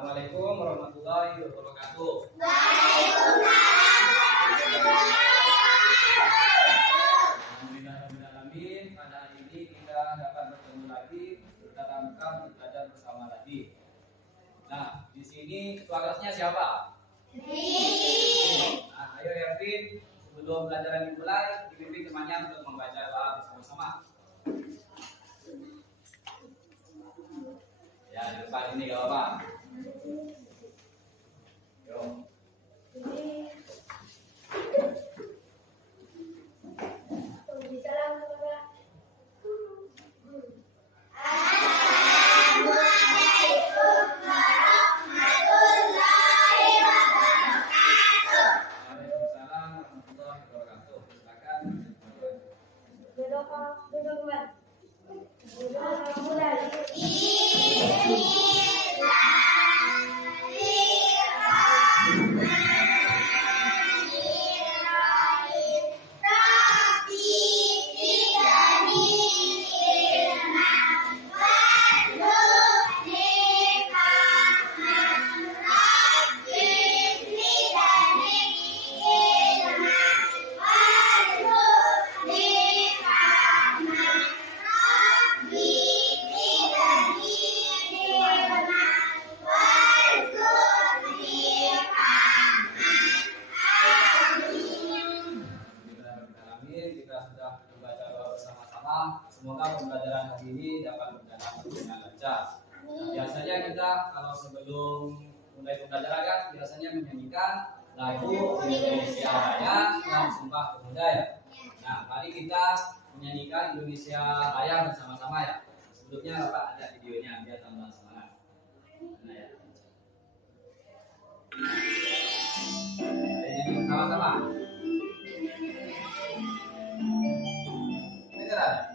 Assalamualaikum warahmatullahi wabarakatuh. Alhamdulillahirrahmanirrahim. Pada hari ini kita dapat bertemu lagi, bertatap muka untuk belajar bersama lagi. Nah, di sini kelasnya siapa? Nah, ayo Ervin, sebelum pelajaran dimulai, dibimbing temannya untuk membaca doa bersama-sama. Ya, di depan ini gak apa-apa. Yo. Semoga pembelajaran hari ini dapat berjalan dengan lancar. Biasanya kita kalau sebelum mulai pembelajaran kan biasanya menyanyikan lagu Indonesia Raya dan Sumpah Pemuda ya. Nah, mari kita menyanyikan Indonesia Raya bersama-sama ya. Sebelumnya Bapak ada videonya biar tambah semangat. Nah ya. Ini sama-sama. Dengar.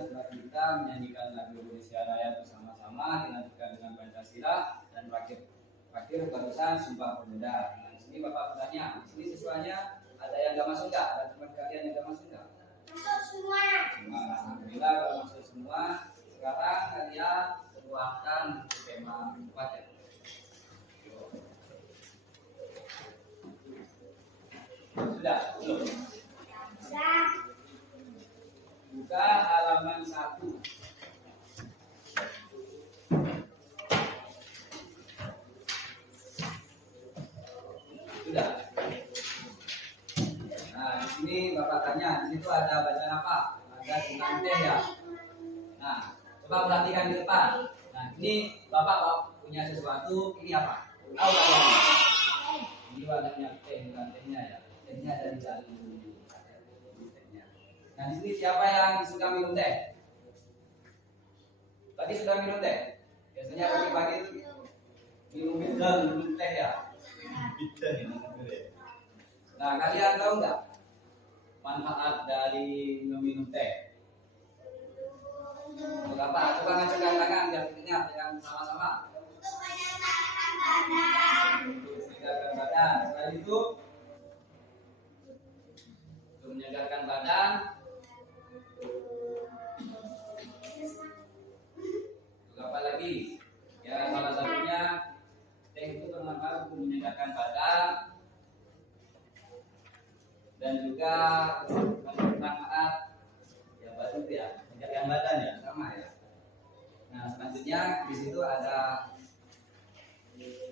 setelah kita menyanyikan lagu Indonesia Raya bersama-sama dilanjutkan dengan Pancasila dan terakhir barusan Sumpah Pemuda. Nah, di sini Bapak bertanya, di sini siswanya ada yang nggak masuk nggak? Ada teman kalian yang nggak masuk nggak? Masuk semua. Semua. Alhamdulillah kalau masuk semua. Sekarang kalian keluarkan tema 4 ya. Sudah? Belum? Sudah. Buka halaman 1. Sudah. Nah, di sini Bapak tanya, di situ ada bacaan apa? Ada tentang teh ya. Nah, coba perhatikan di depan. Nah, ini Bapak punya sesuatu, ini apa? Tahu kalian? Ini warnanya teh, bukan tehnya ya. Tehnya ada di dalam. Nah, di sini siapa yang suka minum teh? Tadi sudah minum teh? Biasanya pagi-pagi itu minum teh ya. Nah, kalian tahu nggak manfaat dari minum teh? Untuk apa? Coba ngacungkan tangan biar ingat dengan sama-sama. Untuk menyegarkan badan. Untuk menyegarkan badan. Selain itu, untuk menyegarkan badan. Untuk apa lagi? Ya, salah satunya teh itu bermanfaat untuk menyegarkan badan dan juga bermanfaat ya badan ya, menyegarkan badan ya, sama ya. Nah, selanjutnya di situ ada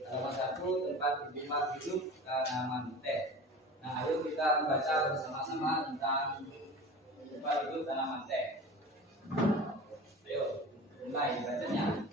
halaman 1 tempat hidup tanaman teh. Nah, ayo kita membaca bersama-sama tentang tempat hidup tanaman teh. Ayo, mulai bacanya.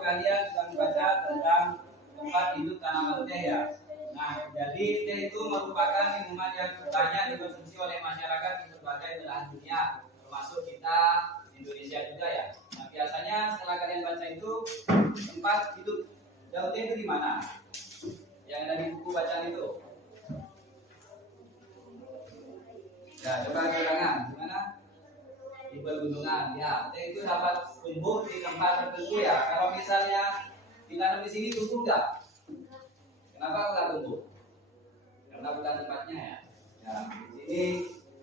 Kalian sudah membaca tentang tempat hidup tanaman teh ya. Nah, jadi teh itu merupakan minuman yang banyak dikonsumsi oleh masyarakat di berbagai belahan dunia, termasuk kita Indonesia juga ya. Nah, biasanya setelah kalian baca itu tempat hidup daun teh itu di mana? Yang ada di buku bacaan itu. Ya, coba tangan, di mana? pegunungan. Ya, teh itu dapat tumbuh di tempat tertentu ya. Kalau misalnya ditanam di sini tumbuh nggak? Kenapa nggak tumbuh? Karena bukan tempatnya ya. Ya, di sini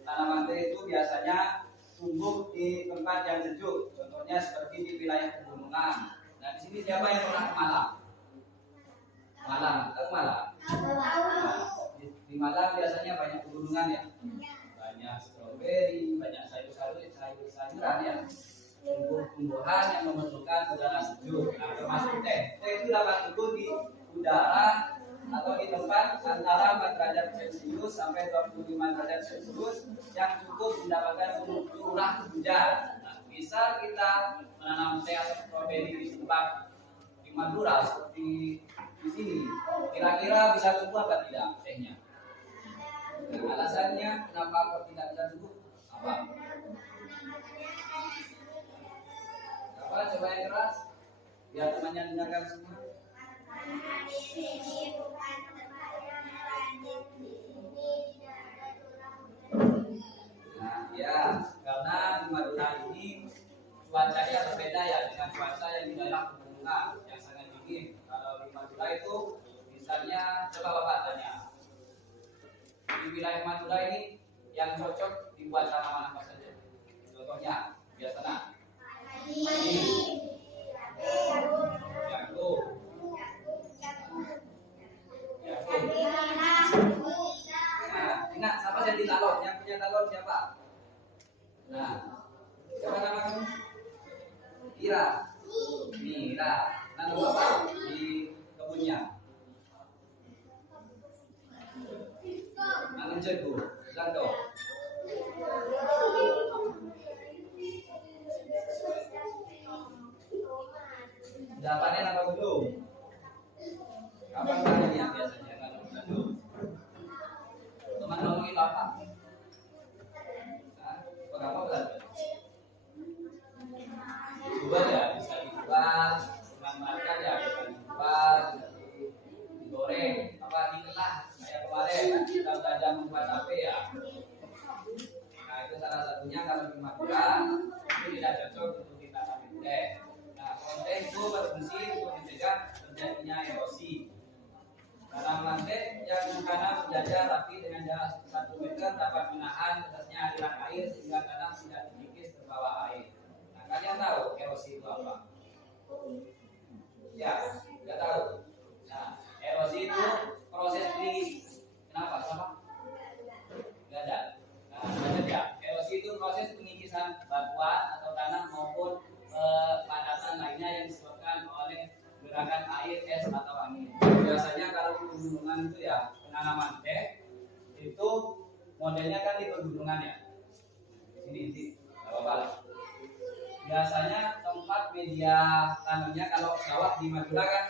tanaman teh itu biasanya tumbuh di tempat yang sejuk. Contohnya seperti di wilayah pegunungan. Nah, di sini siapa yang pernah ke Malang? Malang, tahu Malang? Nah, di Malang biasanya banyak pegunungan ya. Banyak stroberi, banyak sayur-sayuran ya. Tumbuh-tumbuhan yang memerlukan udara sejuk. Nah, termasuk teh. Teh itu dapat tumbuh di udara atau di tempat antara 4 derajat Celcius sampai 25 derajat Celcius yang cukup mendapatkan curah hujan. Nah, bisa kita menanam teh atau stroberi di tempat di Madura seperti di sini. Kira-kira bisa tumbuh apa tidak tehnya? Nah, alasannya kenapa kok tidak bisa tumbuh? Apa? Apa? Coba yang keras. Biar temannya dengarkan semua. Karena di sini bukan tempat yang landai, di sini tidak ada curah hujan. Nah, ya, karena di Madura ini cuacanya berbeda ya dengan cuaca yang di daerah pegunungan yang sangat dingin. Kalau di Madura itu, misalnya coba Bapak tanya, di wilayah Madura ini yang cocok dibuat tanaman apa saja? Contohnya, biasanya jagung. Nah, ingat siapa jadi talon? Yang punya talon siapa? Nah, siapa nama kamu? Ira. Mira. Nanti Bapak di kebunnya. Nanti jago. Zanto. Sudah panen apa belum? Kapan panennya biasanya kalau sudah belum? Teman ngomongin Bapak. Nah, berapa bulan? Dijual ya, bisa dijual, dimanfaatkan ya, bisa dijual, digoreng, apa dikelah kayak kemarin kita belajar membuat tape ya. Nah, itu salah satunya kalau di Madura itu tidak cocok untuk ditanam teh. Nah, teh itu berfungsi untuk mencegah terjadinya erosi. Tanaman teh yang tanam sejajar rapi dengan jarak 1 meter dapat menahan derasnya aliran air sehingga tanah tidak terkikis terbawa air. Nah, kalian tahu erosi itu apa? Ya, nggak tahu. Nah, erosi itu proses di kenapa? Nggak ada. Nah, ya. Erosi itu proses pengikisan batuan atau tanah maupun padatan lainnya yang disebabkan oleh gerakan air, es atau angin. Biasanya kalau pegunungan itu ya penanaman teh itu modelnya kan di pegunungan ya. Sini, nggak apa-apa lah. Biasanya tempat media tanamnya kalau sawah di Madura kan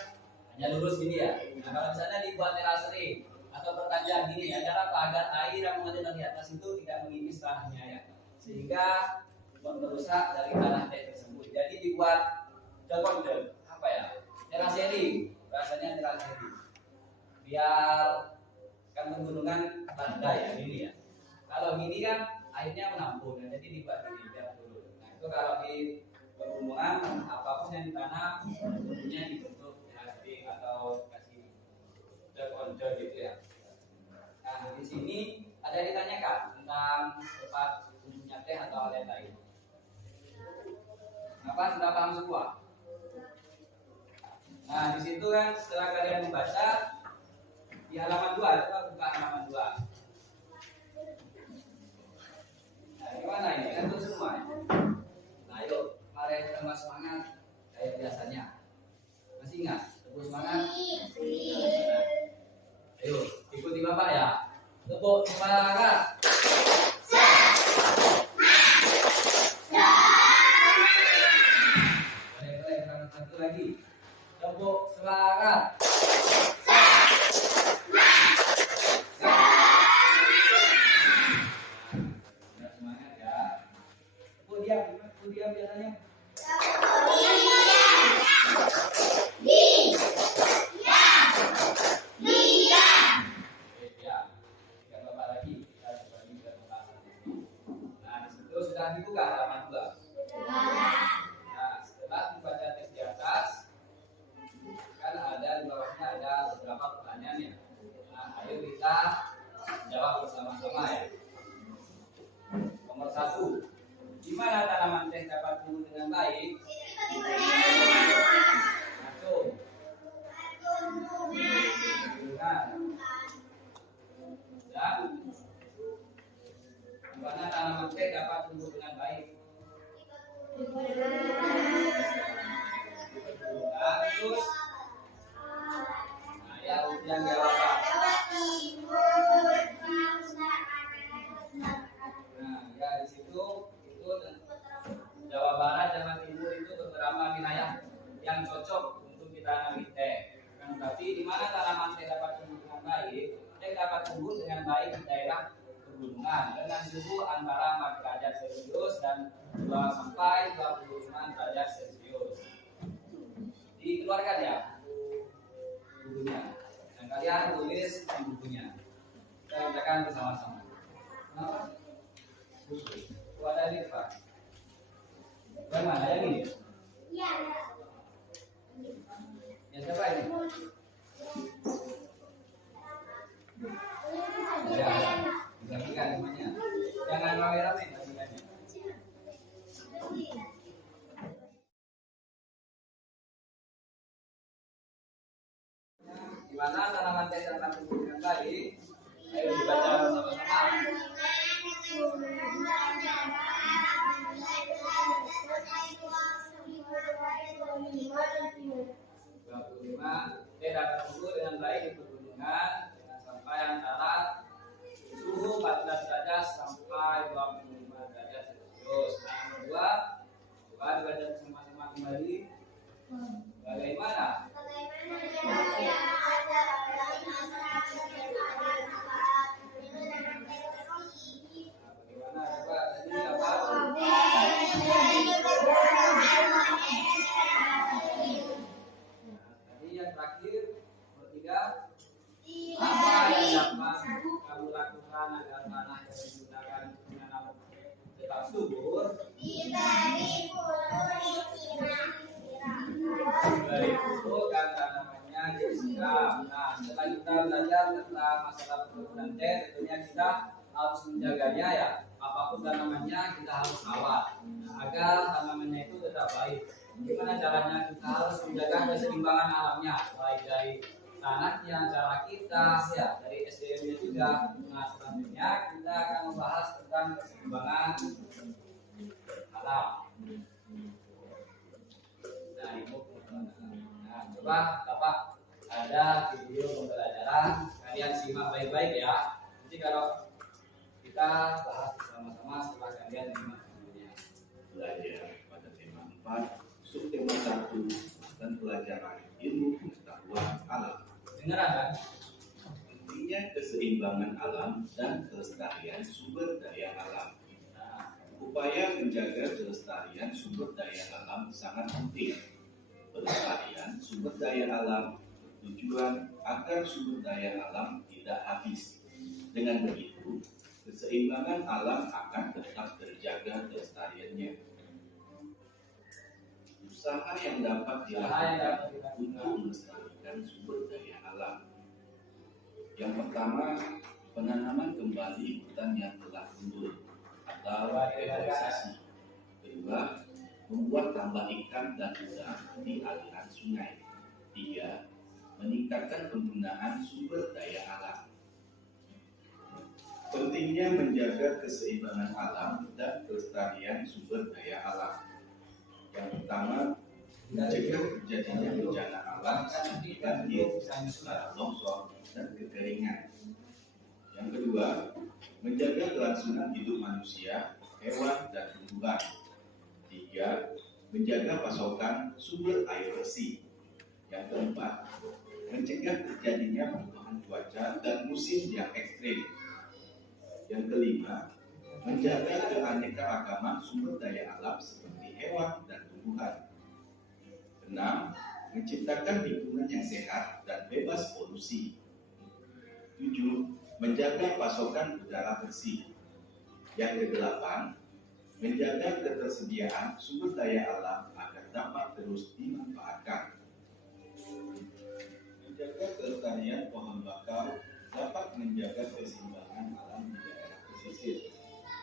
hanya lurus gini ya. Nah, kalau misalnya dibuat terasering atau perpanjang gini ya, cara agar air yang mengalir dari atas itu tidak mengikis tanahnya ya, sehingga merusak dari tanah teh tersebut. Jadi dibuat apa ya? Terasering, rasanya terasering. Biar kan pegunungan landai ya gini ya. Kalau gini kan airnya menampung, ya, jadi dibuat gini biar turun. Nah, itu kalau di pegunungan apapun yang ditanam tentunya dibentuk terasering atau kasih terkontrol gitu ya. Nah, di sini ada yang ditanyakan tentang tempat tumbuhnya teh atau hal yang lain. Kenapa sudah paham semua? Nah, di situ kan setelah kalian membaca di halaman 2, coba buka halaman 2. Nah, gimana ini? Kan itu semua. Nah, ayo, mari tambah semangat kayak biasanya. Masih ingat? Tepuk semangat. Nah, ayo, ikuti Bapak ya. Tepuk semangat. Satu lagi. Tepuk semangat. Semangat ya. Tepuk diam biasanya. Sudah dibuka halaman enggak? Nah, setelah membaca teks di atas, kan ada di bawahnya ada beberapa pertanyaannya. Nah, ayo kita jawab bersama-sama ya. Nomor 1, di mana tanaman teh dapat tumbuh dengan baik? Acung. Dan di mana tanaman teh dapat tumbuh dengan baik? Nah, terus, nah ya yang jawab. Nah, ya di situ itu Jawa Barat, Jawa Timur itu beberapa wilayah yang cocok untuk ditanami teh. Kan berarti di mana tanaman teh dapat tumbuh dengan baik? Teh dapat tumbuh dengan baik di daerah pegunungan dengan suhu antara 4 derajat Celcius dan 2 sampai 25 derajat Celcius. Dikeluarkan ya bukunya. Dan kalian tulis di bukunya. Kita bacakan bersama-sama. Buku ada di depan. Yang mana yang ini? Yang siapa ini? Ya, bagikan semuanya. Jangan rame-rame bagikannya. Di mana tanaman teh dapat tumbuh dengan baik? Ayo dibaca bersama-sama. 25 teh dapat tumbuh dengan baik di pegunungan dengan sampai antara suhu 14 derajat sampai 25 derajat Celcius. Nah, nomor 2, coba dibaca bersama-sama kembali. Bagaimana? Yang terakhir, nomor 3, apa yang dapat kamu lakukan agar tanah yang digunakan menanam tetap subur? Diberi pupuk dan tanamannya disiram. Nah, setelah kita belajar tentang masalah perkebunan teh, tentunya kita harus menjaganya ya. Apapun tanamannya kita harus rawat agar tanamannya itu tetap baik. Gimana caranya? Kita harus menjaga keseimbangan alamnya, baik dari tanahnya, cara kita, ya dari SDM-nya juga. Nah, selanjutnya kita akan membahas tentang keseimbangan alam. Nah, itu. Nah, coba Bapak ada video pembelajaran, kalian simak baik-baik ya. Nanti kalau kita bahas bersama-sama setelah kalian simak videonya. Belajar pada tema 4, subtema 1 dan pelajaran ilmu pengetahuan alam. Dengeran kan? Intinya keseimbangan alam dan kelestarian sumber daya alam. Upaya menjaga kelestarian sumber daya alam sangat penting. Pelestarian sumber daya alam bertujuan agar sumber daya alam tidak habis. Dengan begitu, keseimbangan alam akan tetap terjaga kelestariannya. Usaha yang dapat dilakukan untuk melestarikan sumber daya alam. Yang pertama, penanaman kembali hutan yang telah mundur atau reforestasi. Kedua, membuat tambak ikan dan udang di aliran sungai. 3, meningkatkan penggunaan sumber daya alam. Pentingnya menjaga keseimbangan alam dan kelestarian sumber daya alam. Yang pertama, mencegah terjadinya bencana alam seperti banjir, longsor, dan kekeringan. Yang kedua, menjaga kelangsungan hidup manusia, hewan, dan tumbuhan. 3, menjaga pasokan sumber air bersih. Yang keempat, mencegah terjadinya perubahan cuaca dan musim yang ekstrim. Yang kelima, menjaga keanekaragaman sumber daya alam seperti hewan dan tumbuhan. 6, menciptakan lingkungan yang sehat dan bebas polusi. 7, menjaga pasokan udara bersih. Yang kedelapan, menjaga ketersediaan sumber daya alam agar dapat terus dimanfaatkan. Menjaga kelestarian pohon bakau dapat menjaga keseimbangan alam di daerah pesisir.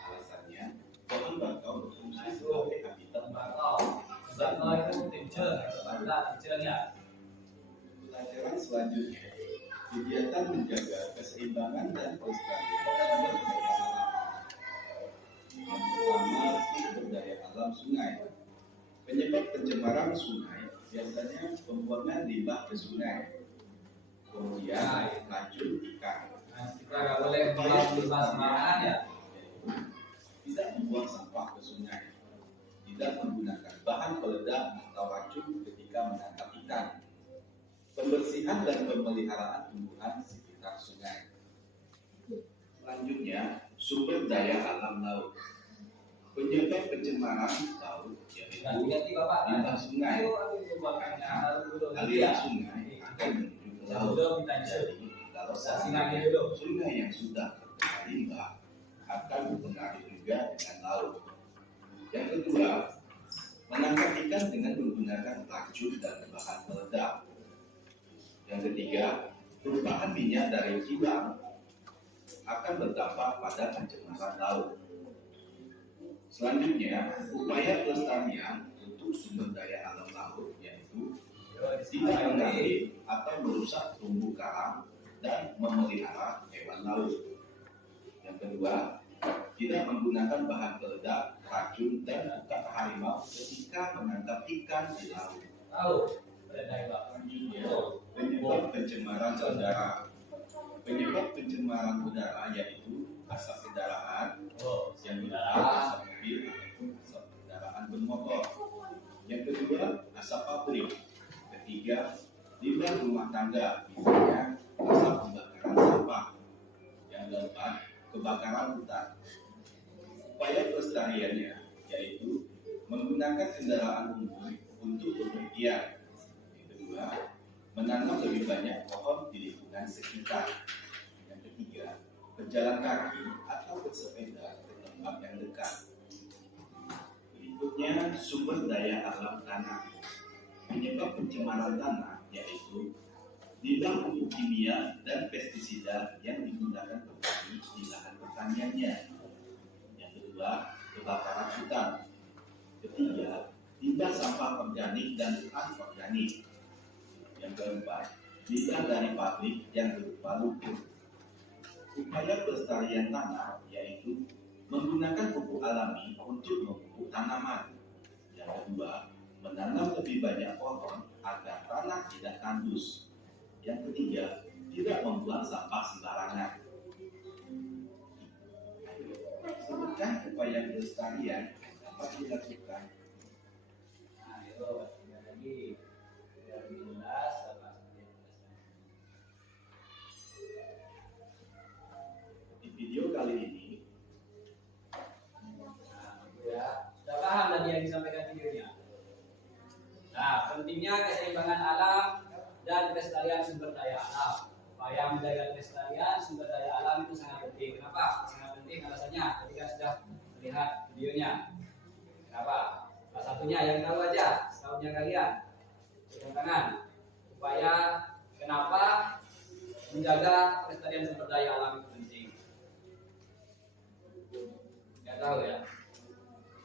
Alasannya, pohon bakau berfungsi sebagai habitat Bakau itu teacher, teachernya. Pelajaran selanjutnya, kegiatan menjaga keseimbangan dan kelestarian sumber daya alam. Yang pertama, sumber daya alam sungai. Penyebab pencemaran sungai biasanya pembuangan limbah ke sungai, kemudian racun ikan. Nah, kita nggak boleh buang limbah sembarangan ya. Tidak membuang sampah ke sungai, tidak menggunakan bahan peledak atau racun ketika menangkap ikan, pembersihan dan pemeliharaan tumbuhan sekitar sungai. Selanjutnya, sumber daya alam laut. Penyebab pencemaran laut yaitu Ganti Bapak. limbah sungai. Aliran sungai akan menuju ke laut. Jadi, kalau sungai yang sudah terkena limbah akan berpengaruh juga dengan laut. Yang kedua, menangkap ikan dengan menggunakan racun dan bahan peledak. Yang ketiga, perubahan minyak dari kilang akan berdampak pada pencemaran laut. Selanjutnya, upaya pelestarian untuk sumber daya alam laut yaitu tidak mengambil atau merusak terumbu karang dan memelihara hewan laut. Yang kedua, tidak menggunakan bahan peledak, racun, dan utak harimau ketika menangkap ikan di laut. Selanjutnya, penyebab pencemaran udara. Penyebab pencemaran udara yaitu asap kendaraan, yang kedua asap mobil ataupun asap kendaraan bermotor. Yang kedua, asap pabrik. Ketiga, limbah rumah tangga, misalnya asap pembakaran sampah. Yang keempat, kebakaran hutan. Upaya pelestariannya yaitu menggunakan kendaraan umum untuk bepergian. Yang kedua, menanam lebih banyak pohon di lingkungan sekitar. Yang ketiga, berjalan kaki atau bersepeda ke tempat yang dekat. Berikutnya, sumber daya alam tanah. Penyebab pencemaran tanah yaitu limbah pupuk kimia dan pestisida yang digunakan petani di lahan pertaniannya. Yang kedua, kebakaran hutan. Ketiga, limbah sampah organik dan anorganik. Yang keempat, limbah dari pabrik yang berupa lumpur. Upaya pelestarian tanah yaitu menggunakan pupuk alami untuk memupuk tanaman. Yang kedua, menanam lebih banyak pohon agar tanah tidak tandus. Yang ketiga, tidak membuang sampah sembarangan. Sebutkan upaya pelestarian dapat dilakukan. Nah, itu lagi jelas apa Di video kali ini, ya, sudah paham tadi yang disampaikan videonya. Nah, pentingnya keseimbangan alam dan kelestarian sumber daya alam. Upaya menjaga kelestarian sumber daya alam itu sangat penting. Kenapa? Sangat penting alasannya ketika sudah melihat videonya. Kenapa? Salah satunya yang tahu aja, setahunya kalian. Pegang tangan. Upaya kenapa menjaga kelestarian sumber daya alam itu penting. Nggak tahu ya?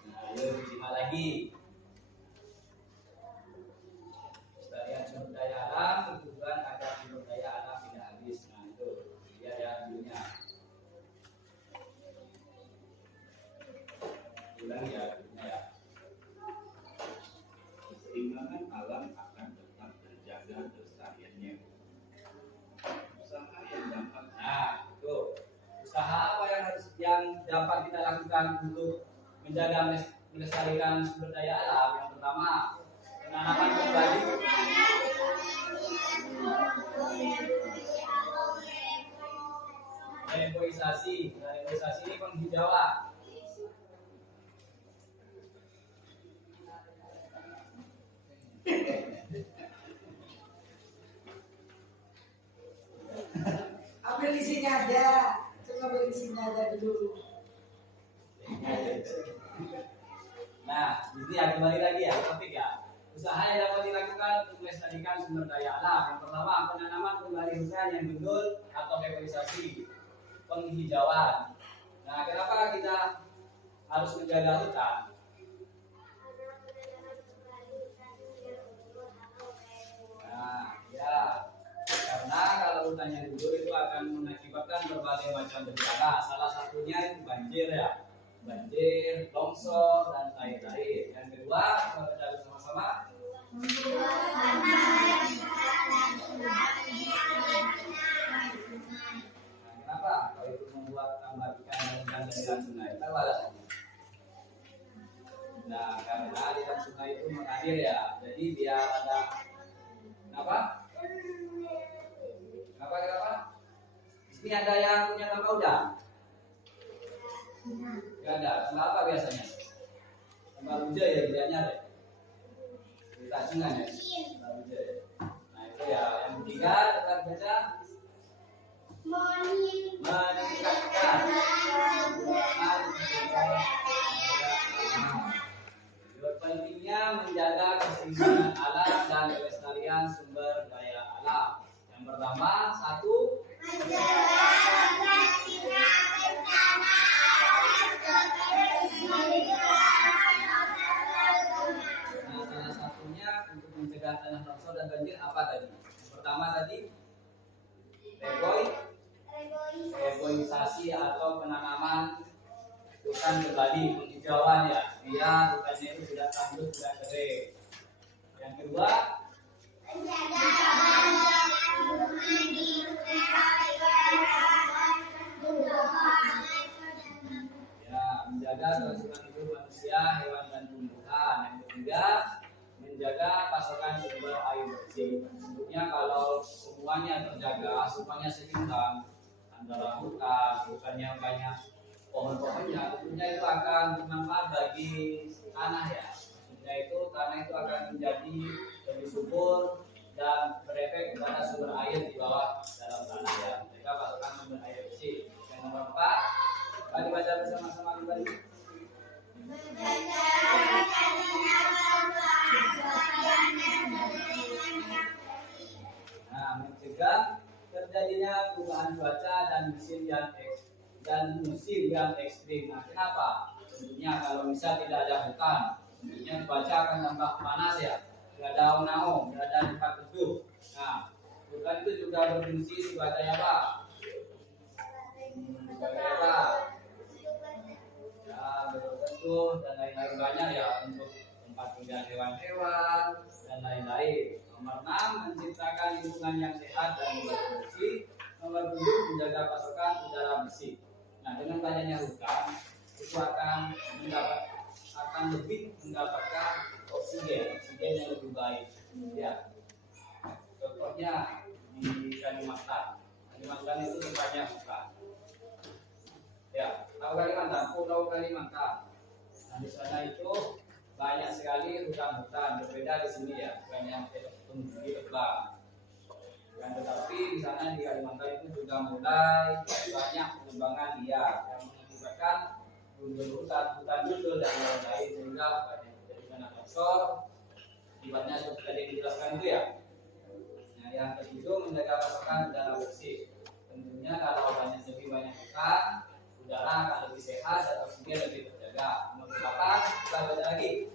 Nah, yuk disimak lagi. Kelestarian sumber daya alam, kebutuhan agar sumber daya alam tidak habis. Nah itu, lihat ya videonya. Ulang ya videonya ya. keseimbangan alam akan tetap terjaga kelestariannya. Usaha yang dapat Nah, itu usaha apa yang dapat kita lakukan untuk menjaga melestarikan sumber daya alam? Yang pertama, penanaman kembali. Reboisasi ini penghijauan. Ambil di sini ada, coba ambil di sini ada dulu. Jadi ya kembali lagi ya, topik ya. Usaha yang dapat dilakukan untuk melestarikan sumber daya alam. Yang pertama, penanaman kembali hutan yang gundul atau reforestasi, penghijauan. Nah, kenapa kita harus menjaga hutan? Nah, ya, karena kalau hutannya gundul itu akan mengakibatkan berbagai macam bencana. Salah satunya itu banjir ya, banjir, longsor dan lain-lain. Yang kedua, kita baca bersama-sama. Kenapa? Kalau itu membuat tambah ikan dan aliran sungai, apa alasannya? Nah, karena aliran sungai itu mengalir ya, jadi biar ada kenapa? Kenapa? Di sini ada yang punya tambah udang? Gak ada. Kenapa biasanya? Tambah hujan ya biasanya deh. Kita sungai ya. Tambah hujan. Nah itu ya. Yang ketiga kita baca. Meningkatkan penggunaan pentingnya menjaga keseimbangan alam dan kelestarian sumber daya alam. Yang pertama, satu, nah, salah satunya untuk mencegah tanah longsor dan banjir apa tadi? Yang pertama tadi, reboisasi atau penanaman hutan kembali, penghijauan ya, biar hutannya itu tidak tandus, tidak kering. Yang kedua, ya, menjaga kelangsungan hidup manusia, hewan dan tumbuhan. Yang ketiga, menjaga pasokan sumber air bersih. Tentunya kalau semuanya terjaga, semuanya seimbang antara hutannya banyak pohon-pohonnya, tentunya itu akan bermanfaat bagi tanah ya. Tentunya itu tanah itu akan menjadi lebih subur dan berefek kepada sumber air di bawah dalam tanah ya. Mereka pasokan sumber air bersih. Yang nomor 4, mari baca bersama-sama kembali. Nah, mencegah terjadinya perubahan cuaca dan musim yang ekstrim. Nah, kenapa? Tentunya kalau misal tidak ada hutan, tentunya cuaca akan tambah panas ya. Tidak ada naung, tidak ada tempat teduh. Nah, hutan itu juga berfungsi sebagai apa? Sebagai apa? Ya, berteduh dan lain-lain banyak ya, untuk tempat tinggal hewan-hewan dan lain-lain. Nomor 6, menciptakan lingkungan yang sehat dan bersih. Nomor 7, menjaga pasokan udara bersih. Nah, dengan banyaknya hutan itu akan lebih mendapatkan oksigen yang lebih baik. Ya, contohnya di Kalimantan itu tempatnya hutan. Ya, tahu Kalimantan, Pulau Kalimantan. Nah, di sana itu banyak sekali hutan-hutan, berbeda di sini ya, banyak tumbuh tebang. Dan tetapi di sana di Kalimantan itu juga mulai banyak pengembangan liar yang mengakibatkan hutan gundul dan lain-lain, sehingga banyak terjadi tanah longsor. Akibatnya seperti tadi dijelaskan itu ya. Nah, yang ketujuh, menjaga pasokan udara bersih. Tentunya kalau lebih banyak hutan, udara akan lebih sehat dan oksigen lebih terjaga. Nomor 8, kita baca lagi.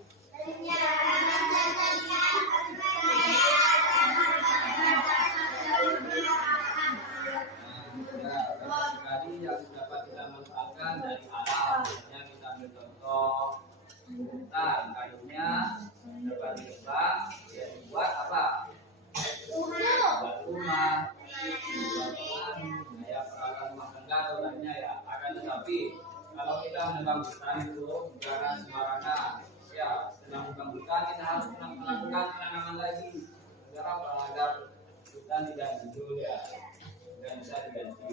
Sekali yang dapat kita manfaatkan dari alam. Misalnya kita ambil contoh hutan, kayunya dapat ditebang, dia dibuat apa? Buat rumah, ya peralatan rumah tangga atau lainnya ya. Akan tetapi kalau kita menebang hutan itu jangan sembarangan. Ya, setelah menebang hutan kita harus melakukan penanaman lagi agar hutan tidak gundul ya, dan bisa diganti.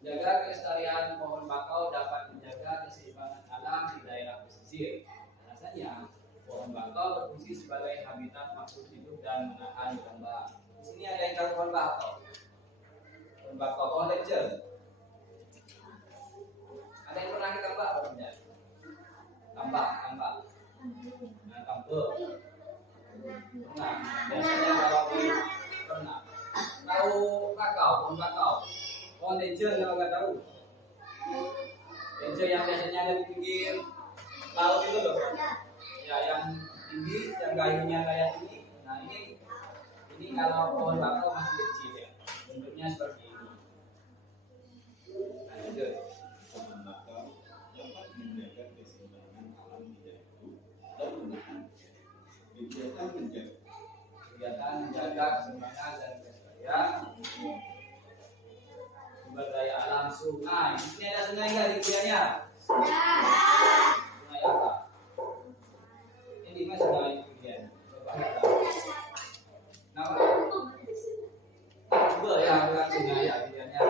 Jaga kelestarian pohon bakau dapat menjaga keseimbangan alam di daerah pesisir. Alasannya, pohon bakau berfungsi sebagai habitat makhluk hidup dan menahan ombak. Di sini ada yang tahu pohon bakau. Pohon bakau, pohon lecem. Ada yang pernah kita tambak atau tidak? Tambak. Biasanya kalau di pernah tahu pohon kakao, pohon tencel kalau nggak tahu. Tencel yang biasanya ada di pinggir laut itu loh. Ya yang tinggi, yang kayunya kayak ini. Nah ini kalau pohon kakao masih kecil ya, bentuknya seperti ini. Nah itu. Pohon bakau dapat menjaga keseimbangan alam di daerah dan menahan kegiatan menjaga keseimbangan dan kelestarian sumber daya alam sungai. Di sini ada sungai nggak di Bianya? Sungai apa? Ini di mana sungai di Bianya? Coba kita. Nama? Tambel ya, bukan sungai ya di Bianya.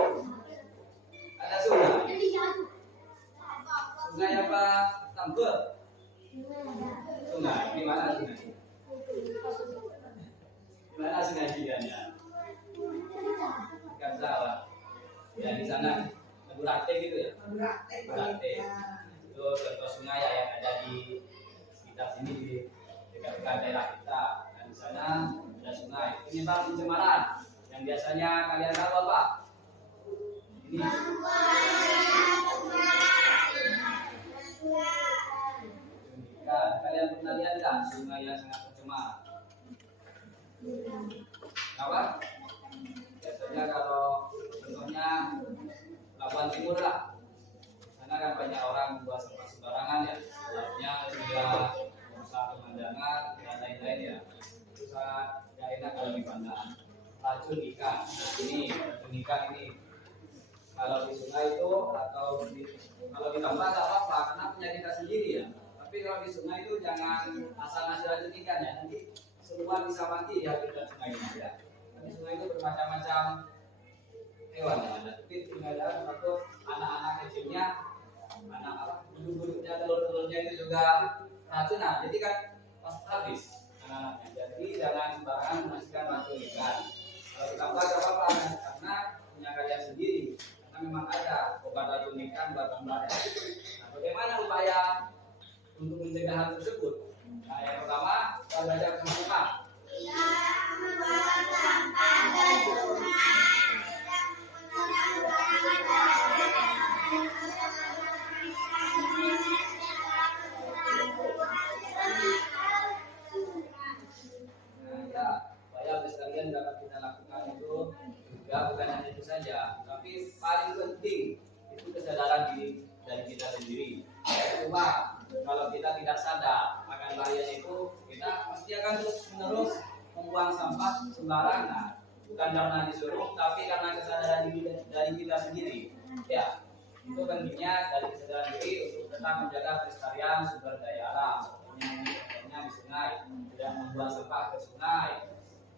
Ada sungai. Sungai apa? Tambel. Sungai. Di mana sungai? Di mana sungai di Bianya? Bukan salah. Ya di sana Burate gitu ya. Burate. Itu contoh sungai ya yang ada di sekitar sini di dekat-dekat daerah kita. Dan di sana ada sungai. Penyebab pencemaran yang biasanya kalian tahu apa? Ini. Kalian pernah lihat nggak sungai yang sangat tercemar? Apa? Biasanya kalau contohnya Labuan Timur lah, sana kan banyak orang membuang sampah sembarangan ya, lautnya juga merusak pemandangan dan lain-lain ya. Itu sangat tidak enak kalau dipandang. Racun ikan, nah, ini racun ikan ini kalau di sungai itu atau kalau di tempat nggak apa-apa karena punya kita sendiri ya. Tapi kalau di sungai itu jangan asal ngasih racun ikan ya, nanti semua bisa mati di habitat sungai ini ya. Tapi sungai itu bermacam-macam hewan yang ada. Tapi tinggal dalam satu anak-anak kecilnya, anak apa, buduk-buduknya, telur-telurnya itu juga racunan. Jadi kan pas habis anak-anaknya. Jadi jangan sembarangan memasukkan racun ikan. Kalau ditambah gak apa-apa karena punya kalian sendiri. Karena memang ada obat racun ikan buat tambahnya. Nah, bagaimana upaya untuk mencegah hal tersebut? Nah, yang pertama, kita belajar sama-sama. Upaya pelestarian dapat kita lakukan itu juga bukan hanya itu saja, tapi paling penting itu kesadaran diri dari kita sendiri. Cuma kalau kita tidak sadar akan bahayanya itu, kita pasti akan terus menerus membuang sampah sembarangan, bukan karena disuruh, tapi karena kesadaran diri dari kita sendiri. Ya, itu pentingnya dari kesadaran diri untuk tetap menjaga pelestarian sumber daya alam. Contohnya di sungai, tidak membuang sampah ke sungai.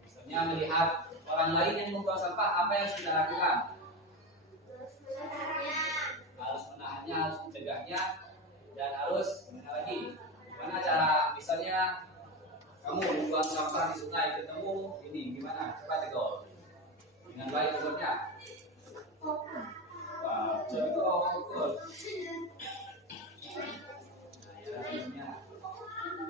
Misalnya melihat orang lain yang membuang sampah, apa yang harus kita lakukan? Harus menahannya, harus mencegahnya, dan harus gimana cara, misalnya kamu membuang sampah di sungai, ketemu ini gimana? Coba tegur dengan baik maksudnya. Wah, betul.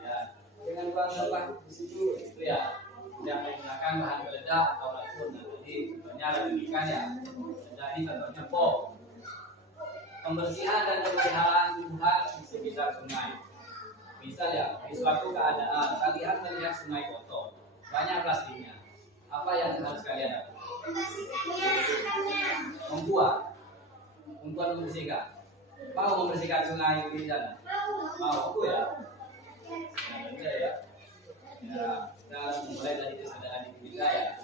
Ya, dengan buang sampah di situ itu ya tidak menggunakan bahan peledak atau racun. Jadi contohnya racun ikan ya. Jadi contohnya pom. Pembersihan dan pemeliharaan tumbuhan di sekitar sungai. Misal ya, di suatu keadaan kalian melihat sungai kotor, banyak plastiknya. Apa yang harus kalian lakukan? Membersihkan. Mau membersihkan sungai di sana? Mau aku ya? Nah, ya. Ya, kita harus mulai dari kesadaran diri kita ya.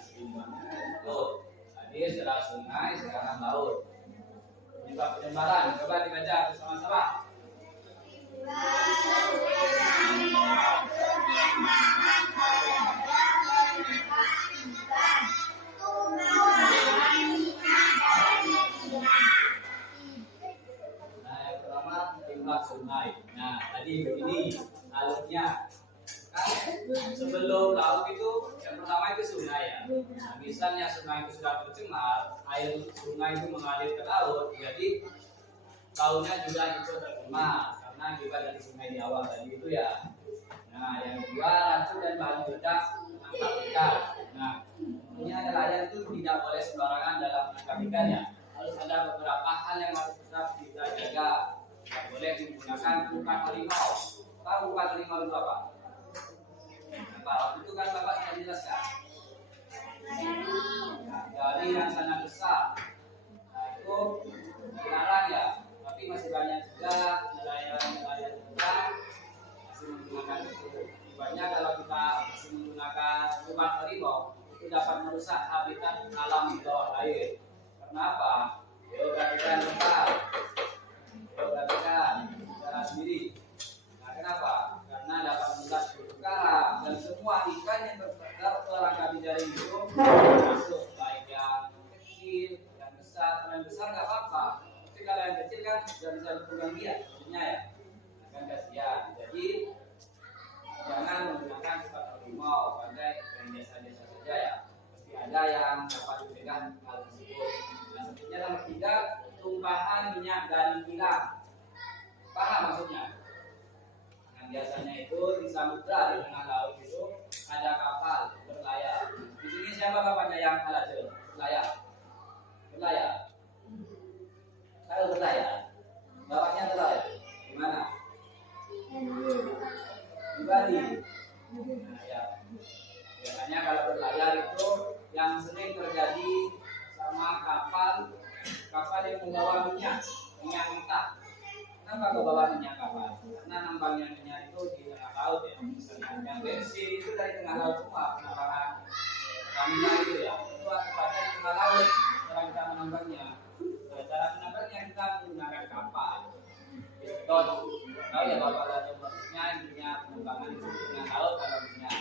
Betul. Tadi setelah sungai, sekarang laut. Penyebab pencemaran, coba dibaca bersama-sama. Nah, yang pertama limbah sungai. Nah, tadi begini alurnya. Kan sebelum laut itu yang pertama itu sungai ya. Nah, misalnya sungai itu sudah tercemar, air sungai itu mengalir ke laut, jadi lautnya juga ikut tercemar karena juga dari sungai di awal tadi itu ya. Nah, yang kedua racun dan bahan peledak menangkap ikan. harimau itu apa? Apa? Waktu itu kan Bapak sudah jelaskan. Dari yang sangat besar. Nah itu dilarang ya. Tapi masih banyak juga nelayan-nelayan kita masih menggunakan itu. Akibatnya kalau kita masih menggunakan umpan harimau itu dapat merusak habitat alam di bawah air. Kenapa? Perhatikan Bapak. Perhatikan cara sendiri. Nah, kenapa? Karena dapat merusak terumbu karang dan semua ikan yang terperangkap di jaring itu masuk, baik yang kecil, yang besar. Kalau yang besar nggak apa-apa. Tapi kalau yang kecil kan sudah bisa dipegang dia, maksudnya ya. Akan kasihan. Jadi jangan menggunakan umpan harimau, pakai yang biasa-biasa saja ya. Pasti ada yang dapat dipegang hal tersebut. Nah, selanjutnya nomor 3, tumpahan minyak dari kilang. Paham maksudnya? Nah, biasanya itu di samudra di tengah laut itu ada kapal berlayar. Di sini siapa bapaknya yang alajel? Berlayar. Berlayar. Kalau berlayar, bapaknya berlayar. Di mana? Di Bali. Nah, ya. Biasanya kalau berlayar itu yang sering terjadi sama kapal yang membawa minyak mentah. Kenapa kau bawa minyak kapal? Karena nambangnya minyak itu di tengah laut ya. Yang bensin itu dari tengah laut semua, penambangan Pertamina itu ya. Itu akibatnya di tengah laut cara kita menambangnya. Nah, cara menambangnya kita menggunakan kapal. Piston. Tahu ya bapak lagi maksudnya intinya penambangan itu di tengah laut kalau minyak.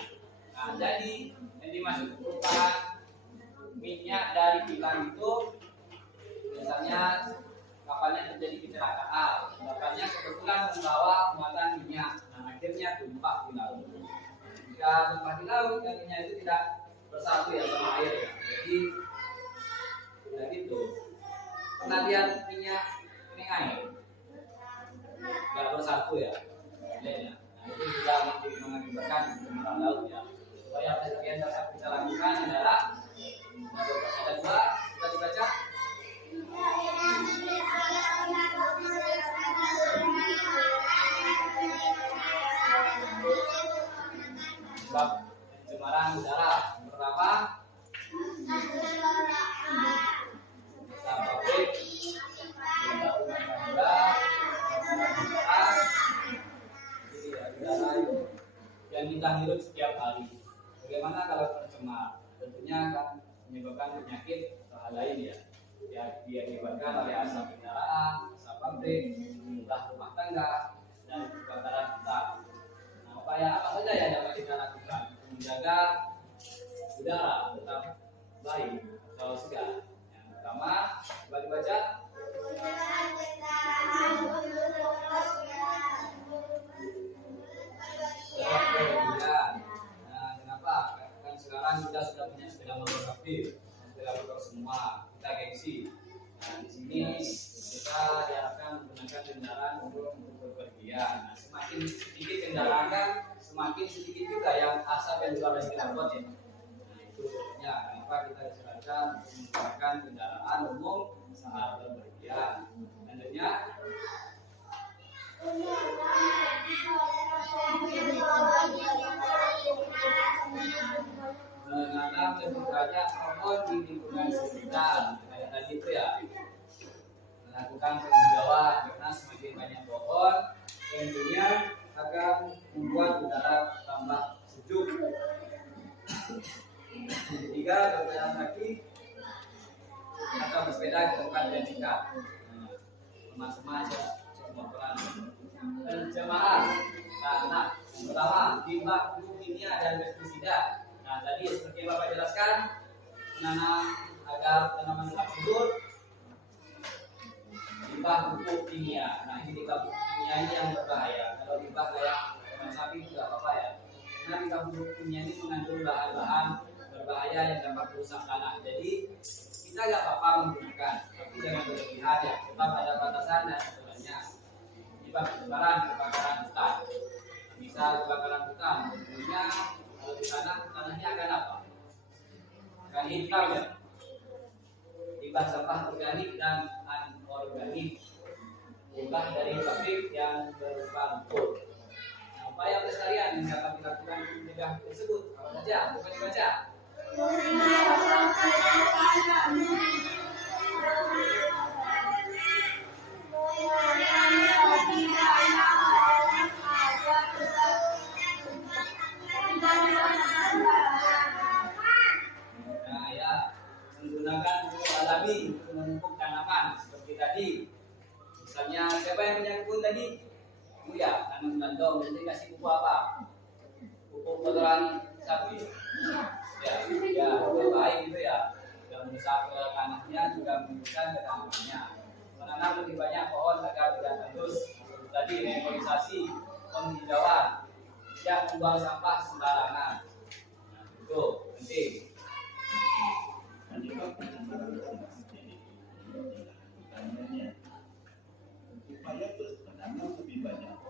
Nah, jadi yang dimaksud perubahan minyak dari kilang itu biasanya kapalnya terjadi kecelakaan. Kapalnya kebetulan membawa muatan minyak. Nah, akhirnya tumpah di laut. Jika tumpah di laut, kan minyak itu tidak bersatu ya sama air ya. Jadi tidak gitu. Pernah lihat minyak air? Tidak bersatu ya. Nah, itu juga mengakibatkan pencemaran laut ya. Supaya yang dapat kita lakukan adalah ada 2, sudah dibaca. Sebab pencemaran udara pertama pabrik yang kita hirup setiap hari. Bagaimana kalau tercemar? Tentunya akan menyebabkan penyakit hal lain ya. Diakibatkan oleh asap kendaraan, asap pabrik, limbah rumah tangga, dan kebakaran hutan. Nah, upaya apa saja yang dapat kita lakukan untuk menjaga udara tetap baik atau segar? Yang pertama, coba dibaca. Nah, kenapa? Kan sekarang kita sudah punya sepeda motor aktif, sepeda motor semua. Kita gengsi. Nah, di sini kita diharapkan menggunakan kendaraan untuk bepergian. Nah, semakin sedikit kendaraan kan, semakin sedikit juga yang asap yang keluar dari knalpot ya. Nah, itu ya kenapa kita disarankan untuk menggunakan kendaraan umum saat bepergian. Selanjutnya, menanam lebih banyak pohon di lingkungan sekitar. Kayak tadi itu ya, melakukan penghijauan karena semakin banyak pohon tentunya akan membuat udara tambah sejuk. Ketiga, berjalan kaki atau bersepeda ke tempat yang dekat. Teman-teman semua peran. Pencemaran tanah. Pertama, limbah pupuk kimia dan pestisida. Nah, tadi seperti Bapak jelaskan, menanam agar tanaman tetap subur, limbah pupuk kimia. Nah, ini limbah pupuk kimia ini yang berbahaya. Kalau limbah kayak teman sapi itu tidak apa-apa ya. Karena limbah pupuk kimia ini mengandung bahan-bahan berbahaya yang dapat merusak tanah. Jadi kita nggak apa-apa menggunakan, tapi jangan berlebihan ya. Tetap ada batasan dan aturannya. Limbah kebakaran hutan. Misal kebakaran hutan, tentunya kalau di sana tanahnya akan apa? Akan hitam ya. Limbah sampah organik dan anorganik. Limbah dari pabrik yang berupa lumpur. Nah, upaya pelestarian yang dapat dilakukan untuk mencegah tersebut apa saja? Coba dibaca. Nah ya, menggunakan pupuk alami untuk memupuk tanaman seperti tadi. Misalnya siapa yang punya kebun tadi? Bu ya, tanam gandum. Jadi kasih pupuk apa? Pupuk kotoran sapi. Ya, ya itu baik gitu ya. Tidak merusak ke tanahnya, juga menyusahkan ke tanamannya. Menanam lebih banyak pohon agar tidak tandus. Tadi reforestasi, penghijauan, tidak membuang sampah sembarangan. Nah, itu penting. Menyebabkan pencemaran terjadi pertanyaannya upaya penanam lebih banyak.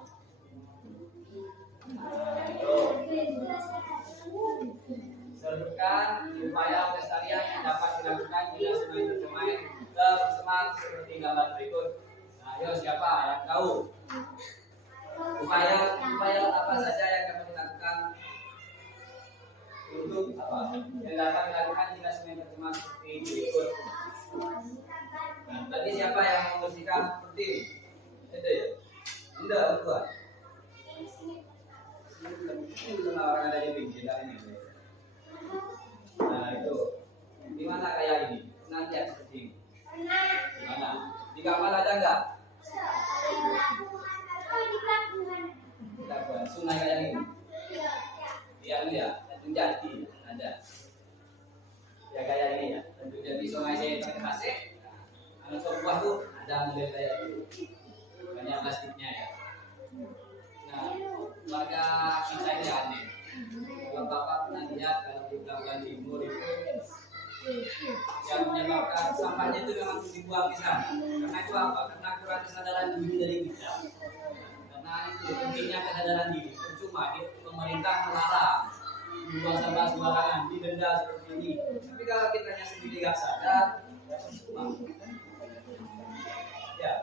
Sebutkan upaya pelestarian yang dapat dilakukan bila sungai tercemar seperti gambar berikut. Nah, ayo siapa yang tahu? Upaya apa saja yang dapat dilakukan untuk apa? Yang dapat dilakukan jika sungai tercemar seperti berikut. Nah, tadi siapa yang membersihkan seperti itu ya? Tidak, bukan. Ini orang ada di pinggir ini. Nah itu, di mana kayak ini? Nanti ya seperti ini. Di mana? Di kamar ada enggak? Di Labuan. Sungai kayak ini. Yang ini ya, Tanjung Jati ada. Ya kayak ini ya, Tanjung Jati Sungai saya Tasik. Nah, sebuah tuh ada model kayak itu. Banyak plastiknya ya. Nah, warga kita ini aneh. Kalau Bapak pernah lihat kalau di Labuan Timur itu yang menyebabkan sampahnya itu memang dibuang di sana. Karena itu apa? Karena kurang kesadaran diri dari kita. Karena itu pentingnya kesadaran diri. Percuma pemerintah melarang membuang sampah sembarangan, didenda seperti ini. Tapi kalau kita sendiri nggak sadar, ya percuma. Ya.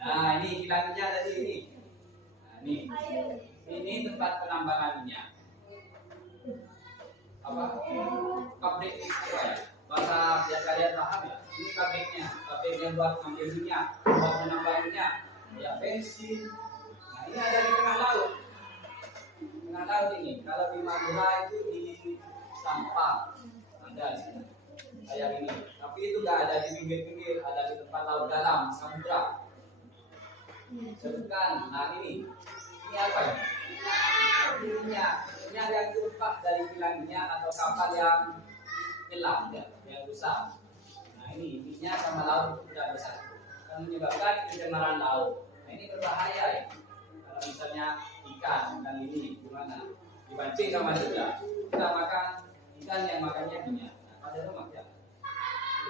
Nah ini kilangnya tadi ini. Nah, ini tempat penambangan minyak. Apa? Pabrik apa ya? Bahasa biar kalian paham ya. Ini pabriknya, pabrik yang buat ngambil minyak, buat menambang minyak, ya bensin. Nah ini ada di tengah laut. Tengah laut ini. Kalau di Madura itu di sampah ada di sini. Kayak ini. Tapi itu nggak ada di pinggir-pinggir, ada di tempat laut dalam, samudra. Sebutkan, nah ini apa ya? Minyak yang tumpah dari kilang minyak atau kapal yang nyelam ya, yang rusak. Nah ini minyak sama laut itu tidak bersatu, akan menyebabkan pencemaran laut. Nah ini berbahaya ya. Kalau misalnya ikan ini gimana? Dipancing sama juga. Kita makan ikan yang makannya minyak. Nah, pada rumah ya.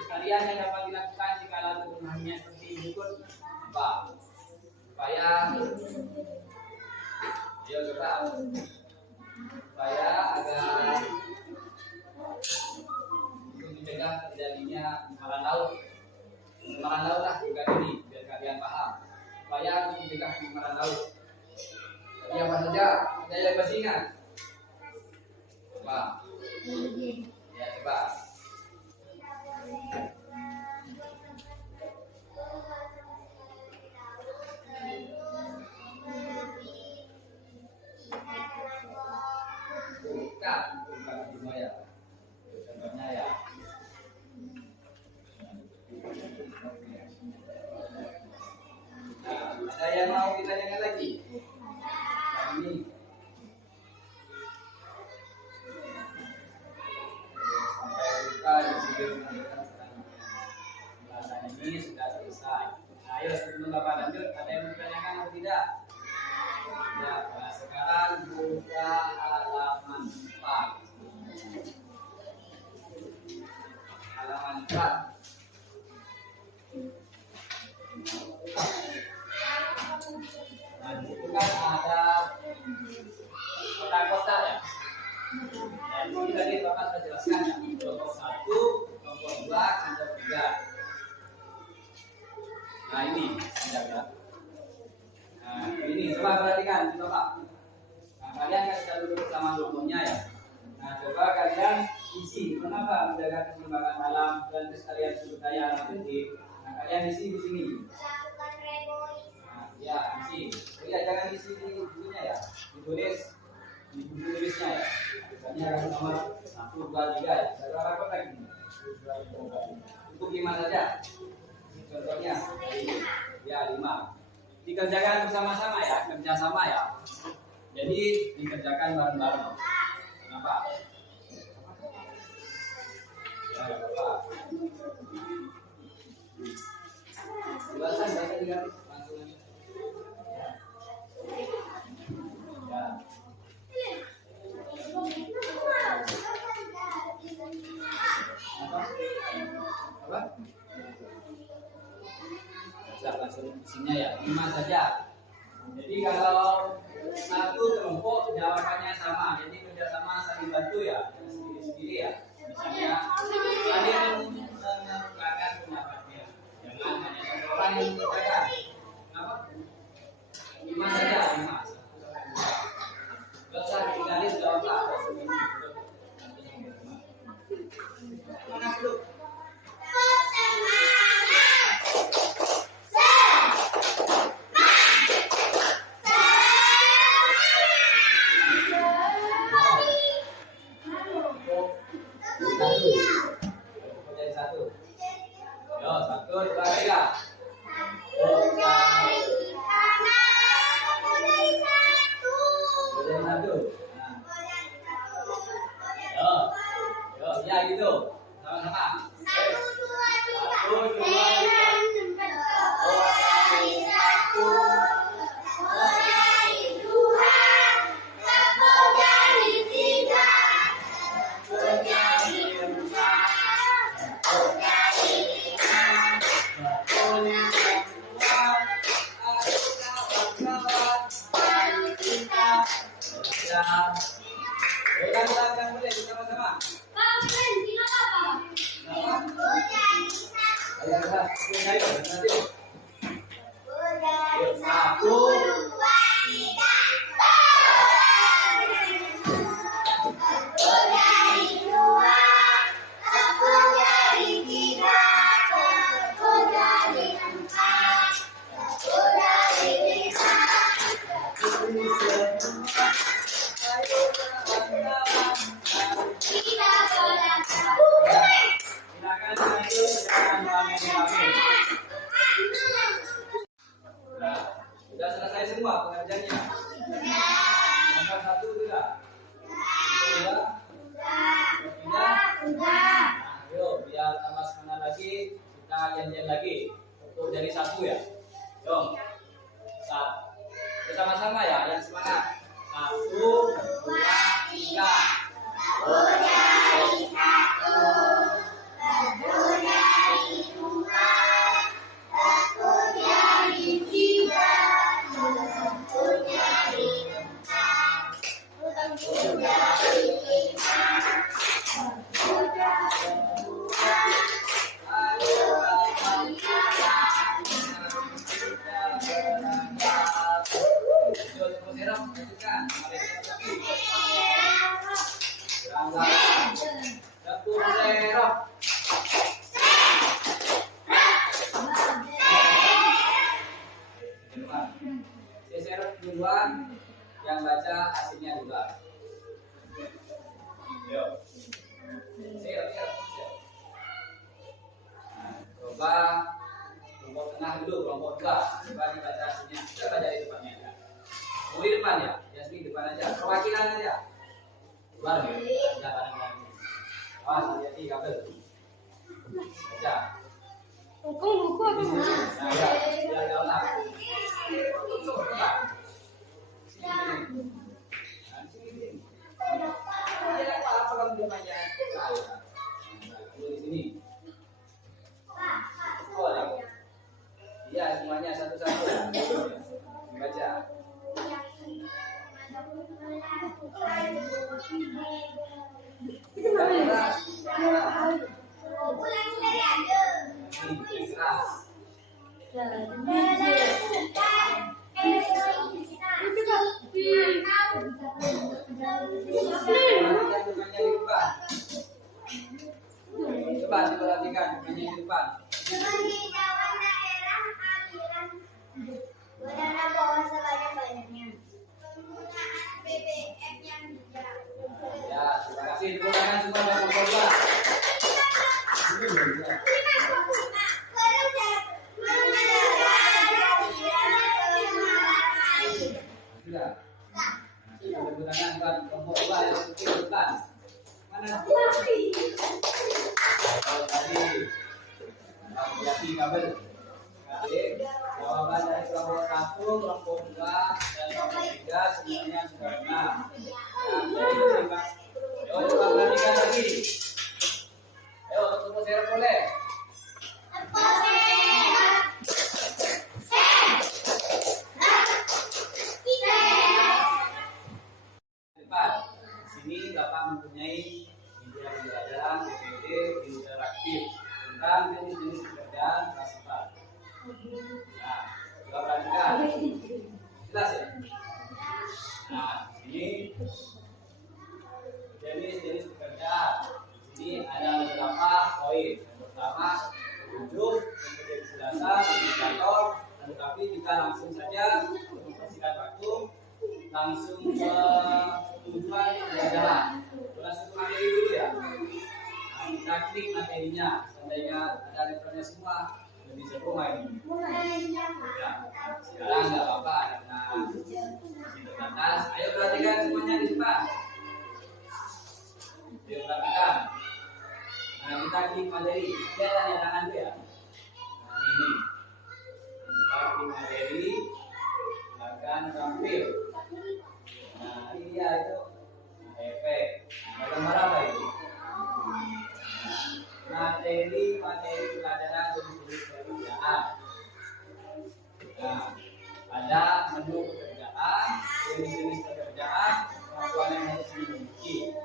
Sekalian yang dapat dilakukan jika laut perumahannya seperti berikut apa? Supaya agar untuk mencegah terjadinya pencemaran laut lah juga ini biar kalian paham. Supaya untuk mencegah pencemaran laut. Jadi apa saja? Saya masih ingat. Coba. Ya coba. Bukan semua ya. Contohnya ya. Nah, ada yang mau kita tanyakan lagi? Nah, ini. Sampai kita di sini pembahasan ini sudah selesai. Nah, ayo sebelum Bapak lanjut, ada yang mau ditanyakan atau tidak? Ya, nah sekarang buka halaman 4. Halaman 4. Nah, itu kan ada kotak-kotak ya. Dan ini tadi Bapak sudah jelaskan ya. Kelompok 1, kelompok 2, kelompok 3. Nah ini, ya. Coba perhatikan, coba. Nah, kalian kasih dulu bersama kelompoknya ya. Nah, coba kalian isi. Kenapa menjaga keseimbangan alam dan kelestarian sumber daya alam penting? Nah, kalian isi di sini. Melakukan reboisasi. Nah, ya, isi. Oh, ya, jangan isi di bukunya ya. Ditulis di buku tulisnya ya. Misalnya kan nomor 1, 2, 3 ya. Saya apa lagi? Cukup 5 saja. Contohnya, ya 5. Dikerjakan bersama-sama ya, kerjasama ya. Jadi dikerjakan bareng-bareng. Kenapa? Ya, nggak apa-apa. Baca tinggal langsung aja. Ya. Apa? Baca langsung isinya ya. 5 saja. Jadi kalau satu kelompok jawabannya sama, jadi kerjasama saling bantu ya, sendiri-sendiri ya. Misalnya saling mengungkapkan pendapatnya, jangan hanya satu orang yang mengatakan. Apa? 5 saja, 5. Gak usah ditulis jawab apa mana dulu? Satu. Yo, 1, 2, 3. Satu. Yo, yo, ya gitu. Sama-sama. 1, 2, 3. Ulang boleh sama-sama. Ayo, nanti. 1, 2, 3. Nah, sudah selesai semua pengerjaannya. Nomor 1 sudah. Sudah. Nah, yuk biar tambah semangat lagi, kita janjian lagi untuk dari 1 ya. Yuk. 1. Bersama-sama ya, yang semangat. 1, 2, 3. Saya duluan, yang baca hasilnya juga. Yuk. Siap. Nah, coba kelompok tengah dulu, kelompok 2. Coba dibaca hasilnya. Kita baca di depannya ya. Di depan ya, Yasmin depan aja. Perwakilan aja. Bareng ya. Tidak bareng-bareng. Awas hati-hati kabel. Baca. Buku Di sini. Nah, ya, biar gak otak. Coba. Sini. Nah, sini. Ya, apa kamu belum aja? Di sini. Oh, ya. Iya, semuanya satu-satu. Baca. Keras. bukan kelompok dua yang penting bukan. Mana? Oh, tadi lagi kabel. Oke, jawaban dari kelompok 1, kelompok 2, dan kelompok 3 semuanya sudah benar. Ayo coba perhatikan lagi. Ayo tepuk share boleh. Depan. Sini Bapak mempunyai media pembelajaran PPT interaktif tentang jenis-jenis pekerjaan kelas 4. Nah, coba perhatikan. Jelas ya? Nah, ini jenis-jenis pekerjaan. Ini ada beberapa poin. Yang pertama, petunjuk, yang penjelasan, indikator. Tetapi kita langsung saja untuk mempersingkat waktu, langsung ke tujuan pembelajaran. Langsung ke materi dulu ya. Nah, kita klik materinya. Seandainya ada referennya semua, lebih seru main. Ya, sekarang nggak apa-apa karena masih terbatas. Ayo perhatikan semuanya di depan. Ayo perhatikan. Nah, kita klik materi. Dia tanya tangan dia. Nah, ini. Kita klik materi. Akan tampil. Nah, ini dia itu. Nah, efek. Nah, gambar apa itu? Materi pelajaran jenis-jenis pekerjaan. Nah, ada menu pekerjaan, jenis-jenis pekerjaan, kemampuan yang harus dimiliki.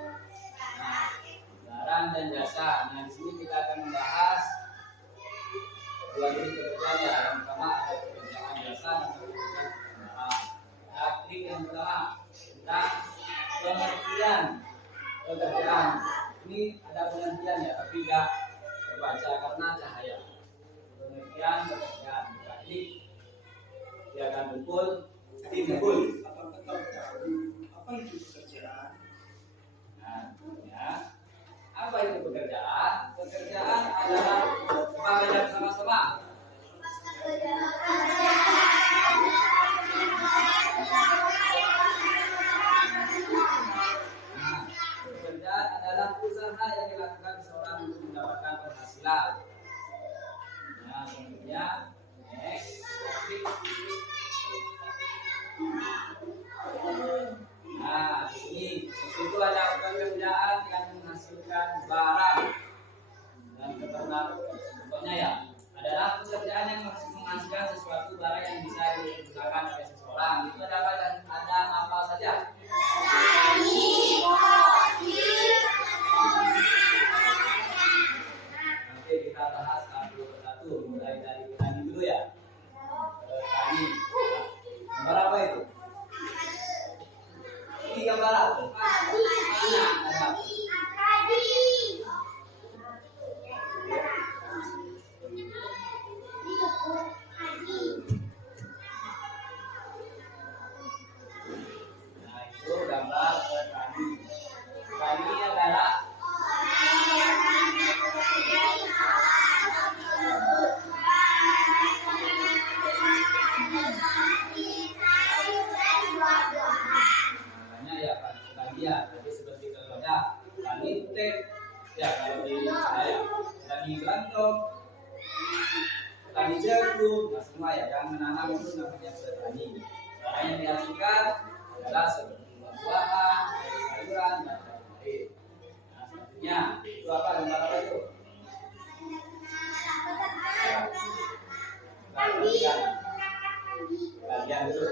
Nah, barang dan jasa. Nah, di sini kita akan membahas dua jenis pekerjaan ya. Yang pertama ada pekerjaan jasa dan pekerjaan pekerjaan. Nah, klik yang pertama tentang pengertian pekerjaan. Ini ada pengertian ya, tapi tidak terbaca karena cahaya. Pengertian pekerjaan. Kita klik, dia akan kumpul. Timbul. Apakah kau tahu apa itu pekerjaan? Nah, ya. Apa itu pekerjaan? Pekerjaan adalah coba baca sama-sama. Nah, pekerjaan adalah usaha yang dilakukan seseorang untuk mendapatkan penghasilan. Nah, selanjutnya next. Nah, di sini itu ada pekerjaan yang menghasilkan barang dan keterangan. Contohnya ya, adalah pekerjaan yang menghasilkan sesuatu barang yang bisa digunakan oleh seseorang. Itu ada apa dan ada apa saja? Nanti kita bahas satu persatu, mulai dari petani dulu ya. Petani. Gambar apa itu? Ini gambar apa? Mana? Ada. Nah, itu gambar petani. Petani adalah namanya ya petani ya. Jadi seperti contohnya petani teh ya kalau di sana ya petani gandum, petani jagung, nah semua ya yang menanam itu namanya petani. Barang yang dihasilkan adalah seperti buah-buahan, sayuran dan lain-lain. Nah, selanjutnya itu apa gambar apa itu? Ya. Kalian itu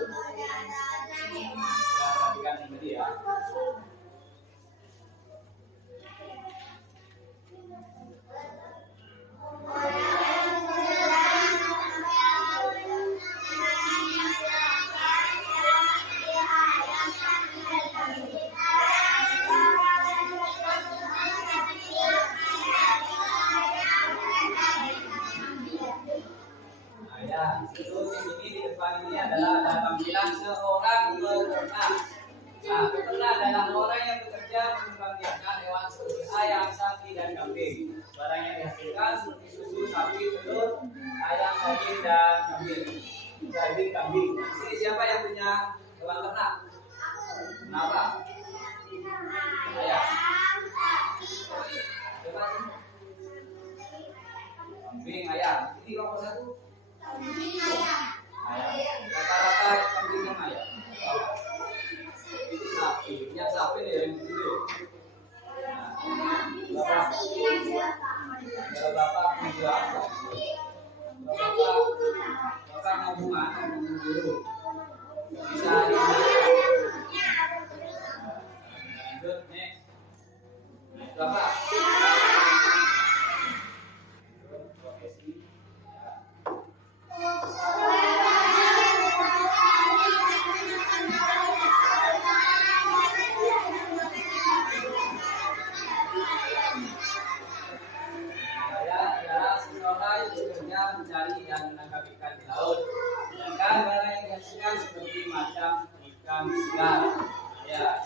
perhatikan sendiri ya. Nah, ya, itu di sini di depan ini adalah tampilan seorang peternak. Nah, peternak adalah orang yang bekerja mengembangbiakan hewan seperti ayam, sapi, dan kambing. Barang yang dihasilkan seperti susu, sapi, telur, ayam, daging, dan kambing. Daging kambing. Di sini siapa yang punya hewan ternak? Kenapa? seperti macam ikan segar. Ya,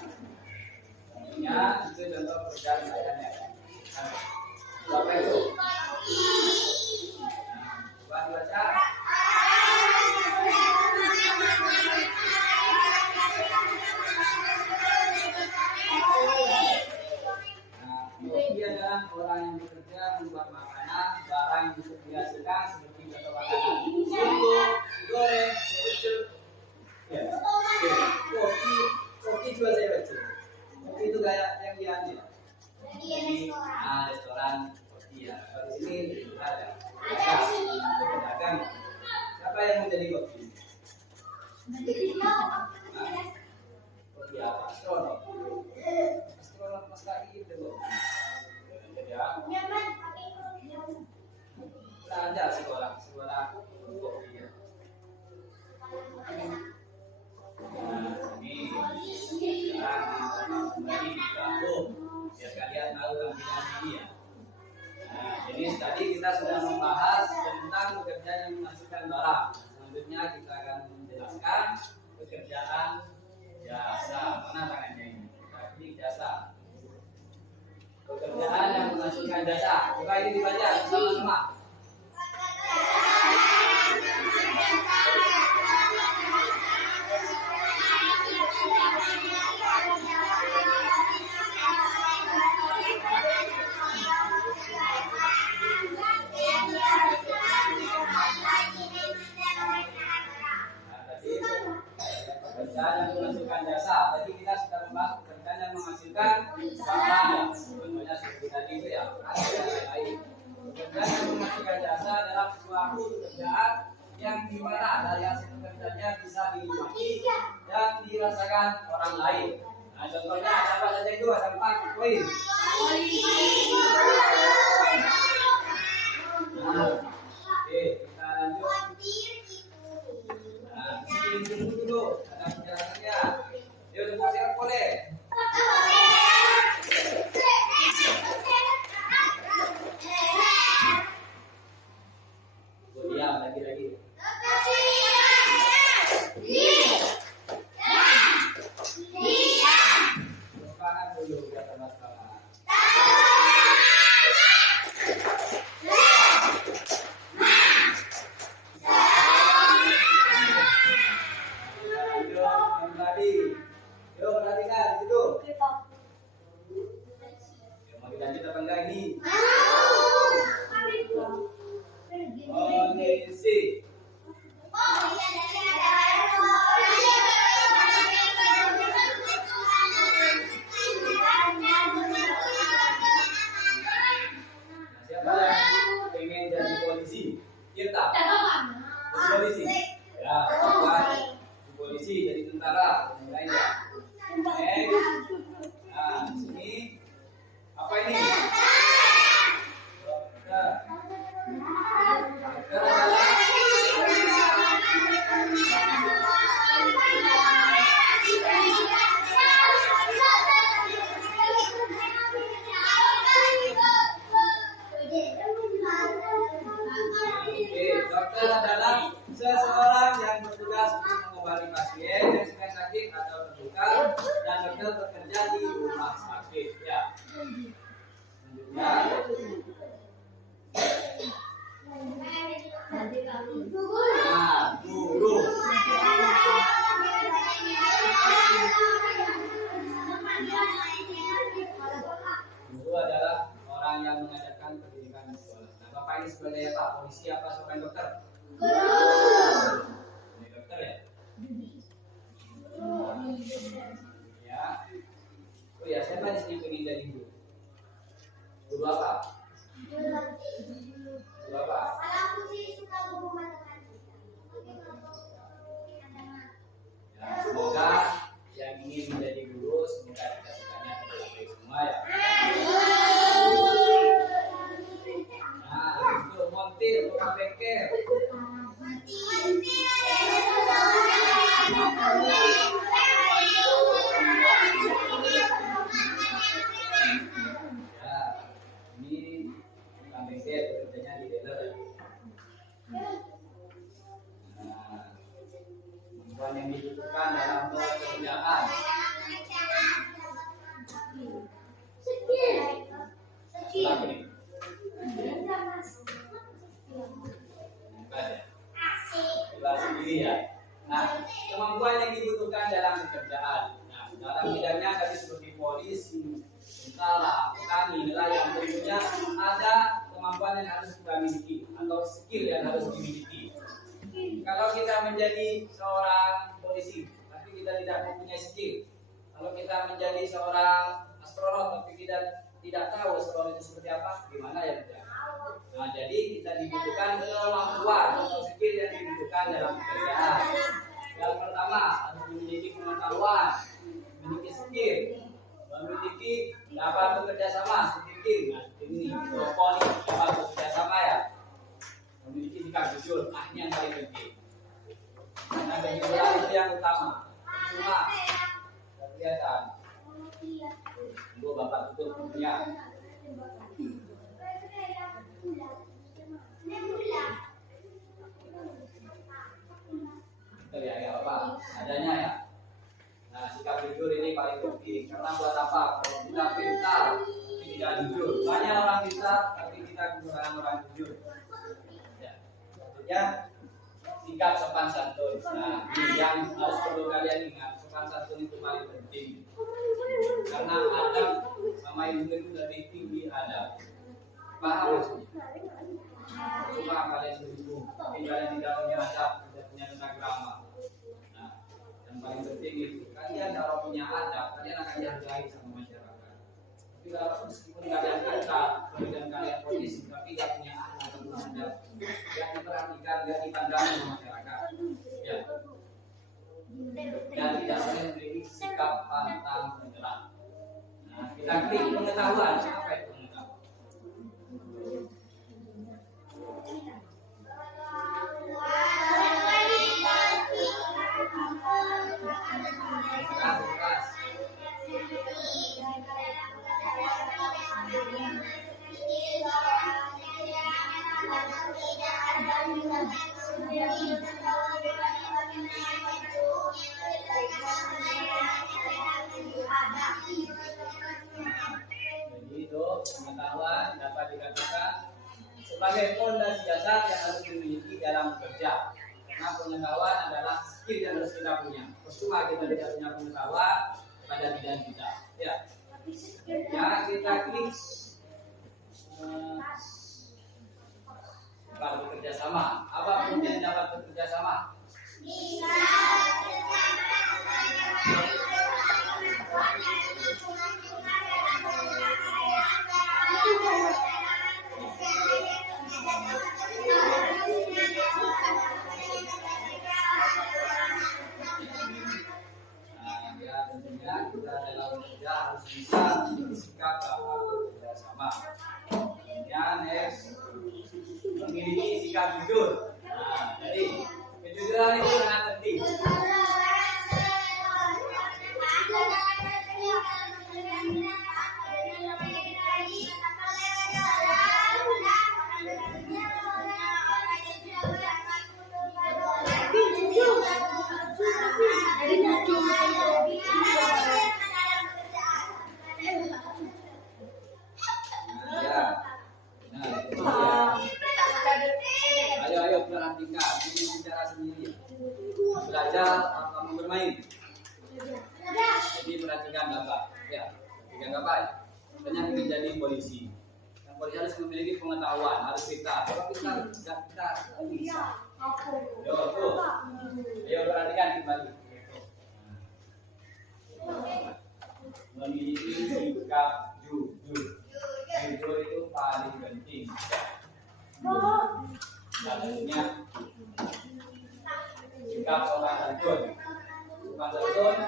contohnya itu contoh pekerjaan saya. Apa itu? Coba dibaca. Koki adalah orang yang bekerja membuat makanan, barang yang bisa dihasilkan seperti contoh makanan soto, goreng, pecel. Ya, koki juga saya baca. Koki itu kayak yang diambil. Restoran koki ya. Kalau di sini ada. Pedagang. Siapa yang mau jadi koki? Koki apa? Astronot. Astronot mas kaki itu loh. Ya. Belajar sekolah kopi ya. Nah, ini sekarang kembali di kampung biar kalian tahu tampilan ini ya. Nah, jadi tadi kita sudah membahas tentang pekerjaan yang menghasilkan barang. Selanjutnya kita akan menjelaskan pekerjaan jasa. Mana tangannya ini? Ini jasa. Pekerjaan yang menghasilkan jasa. Coba ini dibaca sama-sama. Pekerjaan yang menghasilkan jasa. Tadi kita sudah membahas pekerjaan yang menghasilkan barang. Contohnya seperti tadi itu ya. Pekerjaan yang menghasilkan jasa adalah suatu pekerjaan yang dimana dari hasil pekerjaannya bisa dinikmati dan dirasakan orang lain. Nah, contohnya apa saja itu? Ada 4 poin. Nah, oke, kita lanjut. Nah, ini dulu ada penjelasannya. Yuk, tepuk siap boleh. Diam lagi. Semangat dulu kata Mas Kala. Yuk, perhatikan situ. Mau dilanjut apa enggak ini? Kondisi. Siapa yang pengen jadi polisi? Kita. Polisi. Ya, di polisi jadi tentara dan lainnya. Nah, sini apa ini? Dokter adalah dokter adalah seseorang yang bertugas untuk mengobati pasien yang sedang sakit atau terluka dan dokter bekerja di rumah sakit ya. Selanjutnya guru. Guru adalah orang yang mengajarkan pendidikan di sekolah. Nah, Bapak ini sebagai apa? Polisi apa seorang dokter? Ini dokter ya? Ya. Oh ya, saya tadi sini pengen jadi guru. Guru apa? Guru apa? Ya, semoga yang ingin menjadi guru semoga dikasihkannya kepada semua ya. Nah, itu montir, bukan bengkel. Ya, ini dibutuhkan dalam pekerjaan. Lagi. Bahasa sendiri ya. Nah, kemampuan yang dibutuhkan dalam pekerjaan. Nah, dalam bidangnya tadi seperti polisi, tentara, petani, nelayan, tentunya ada kemampuan yang harus kita miliki atau skill yang harus dimiliki. Kalau kita menjadi seorang polisi, tapi kita tidak mempunyai skill. Kalau kita menjadi seorang astronot, tapi kita tidak tahu astronot itu seperti apa, gimana ya kita? Nah, jadi kita dibutuhkan kemampuan atau skill yang dibutuhkan dalam pekerjaan. Yang pertama harus memiliki pengetahuan, memiliki skill, memiliki dapat bekerja sama seperti tim. Nah, ini poli dapat bekerja sama ya. Memiliki sikap jujur, ini yang paling penting. Karena kejujuran itu yang utama. Cuma kelihatan. Tunggu bapak tutup ya. Ya apa adanya ya. Nah, sikap jujur ini paling penting. Karena buat apa? Kalau kita pintar tapi tidak jujur. Banyak orang pintar tapi kita kekurangan orang jujur. Ya, maksudnya sikap sopan santun. Nah, ini yang harus perlu kalian ingat. Sopan santun itu paling penting. Karena adab sama ilmu itu lebih tinggi adab. Paham maksudnya? Cuma kalian sungguh, tapi kalian tidak punya adab, tidak punya tata krama. Nah, yang paling penting itu kalian kalau punya adab, kalian akan dihargai sama masyarakat. Tapi kalau meskipun kalian pintar, kemudian kalian polisi, tapi tidak punya adab ataupun adab, yang diperhatikan, yang dipandang sama masyarakat. Ya. Dan tidak boleh memiliki sikap pantang menyerah. Nah, kita klik pengetahuan, apa itu pengetahuan? Jadi itu pengetahuan dapat dikatakan sebagai fondasi dasar yang harus dimiliki dalam bekerja. Karena pengetahuan adalah skill yang harus kita punya. Percuma kita tidak punya pengetahuan pada bidang kita. Ya, kita klik bekerja sama. Apa kemudian dapat bekerja sama? Tentunya kita dalam bekerja harus bisa bersikap dapat bekerja sama. Kemudian memiliki sikap jujur. Nah, jadi kejujuran itu sangat penting. Ayo perhatikan, ini bicara sendiri. Belajar kamu bermain. Jadi perhatikan Bapak. Ya, perhatikan Bapak ya. Katanya ingin jadi polisi. Yang polisi harus memiliki pengetahuan, harus pintar. Kalau pintar, tidak pintar, tidak bisa. Yo, tuh. Ayo perhatikan kembali. Memiliki sikap jujur. Jujur itu paling penting. Selanjutnya sikap sopan santun. Sopan santun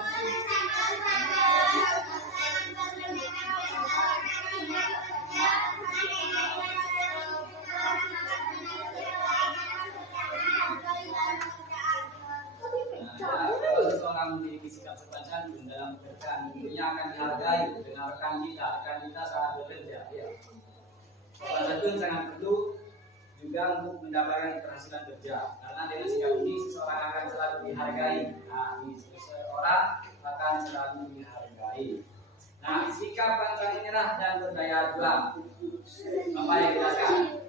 kalau seseorang memiliki sikap sopan santun dalam pekerjaan, tentunya akan dihargai dengan rekan kita saat bekerja. Ya. Sopan santun sangat perlu juga untuk mendapatkan keberhasilan kerja. Karena dengan sikap ini seseorang akan selalu dihargai. Nah, seseorang akan selalu dihargai. Nah, sikap pantang menyerah dan berdaya juang. Apa yang jelaskan?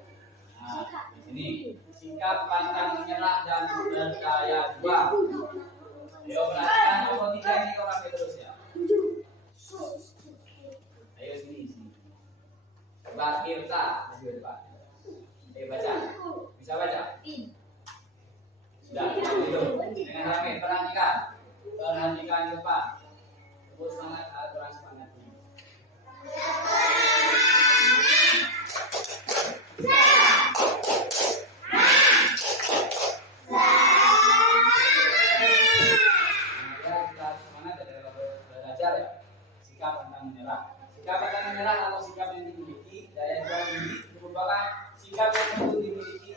Nah, ini sikap pantang menyerah dan berdaya juang. Ayo perhatikan nomor 3 ini orang terus ya. Ayo sini. Pak Tirta, masih Pak. Ayo baca. Bisa baca? Sudah, itu. Dengan rame, perhatikan. Perhatikan depan. Tepuk semangat, kurang semangat. Belajar ya. Sikap pantang menyerah. Sikap pantang menyerah atau sikap yang dimiliki daya juang tinggi merupakan sikap yang perlu dimiliki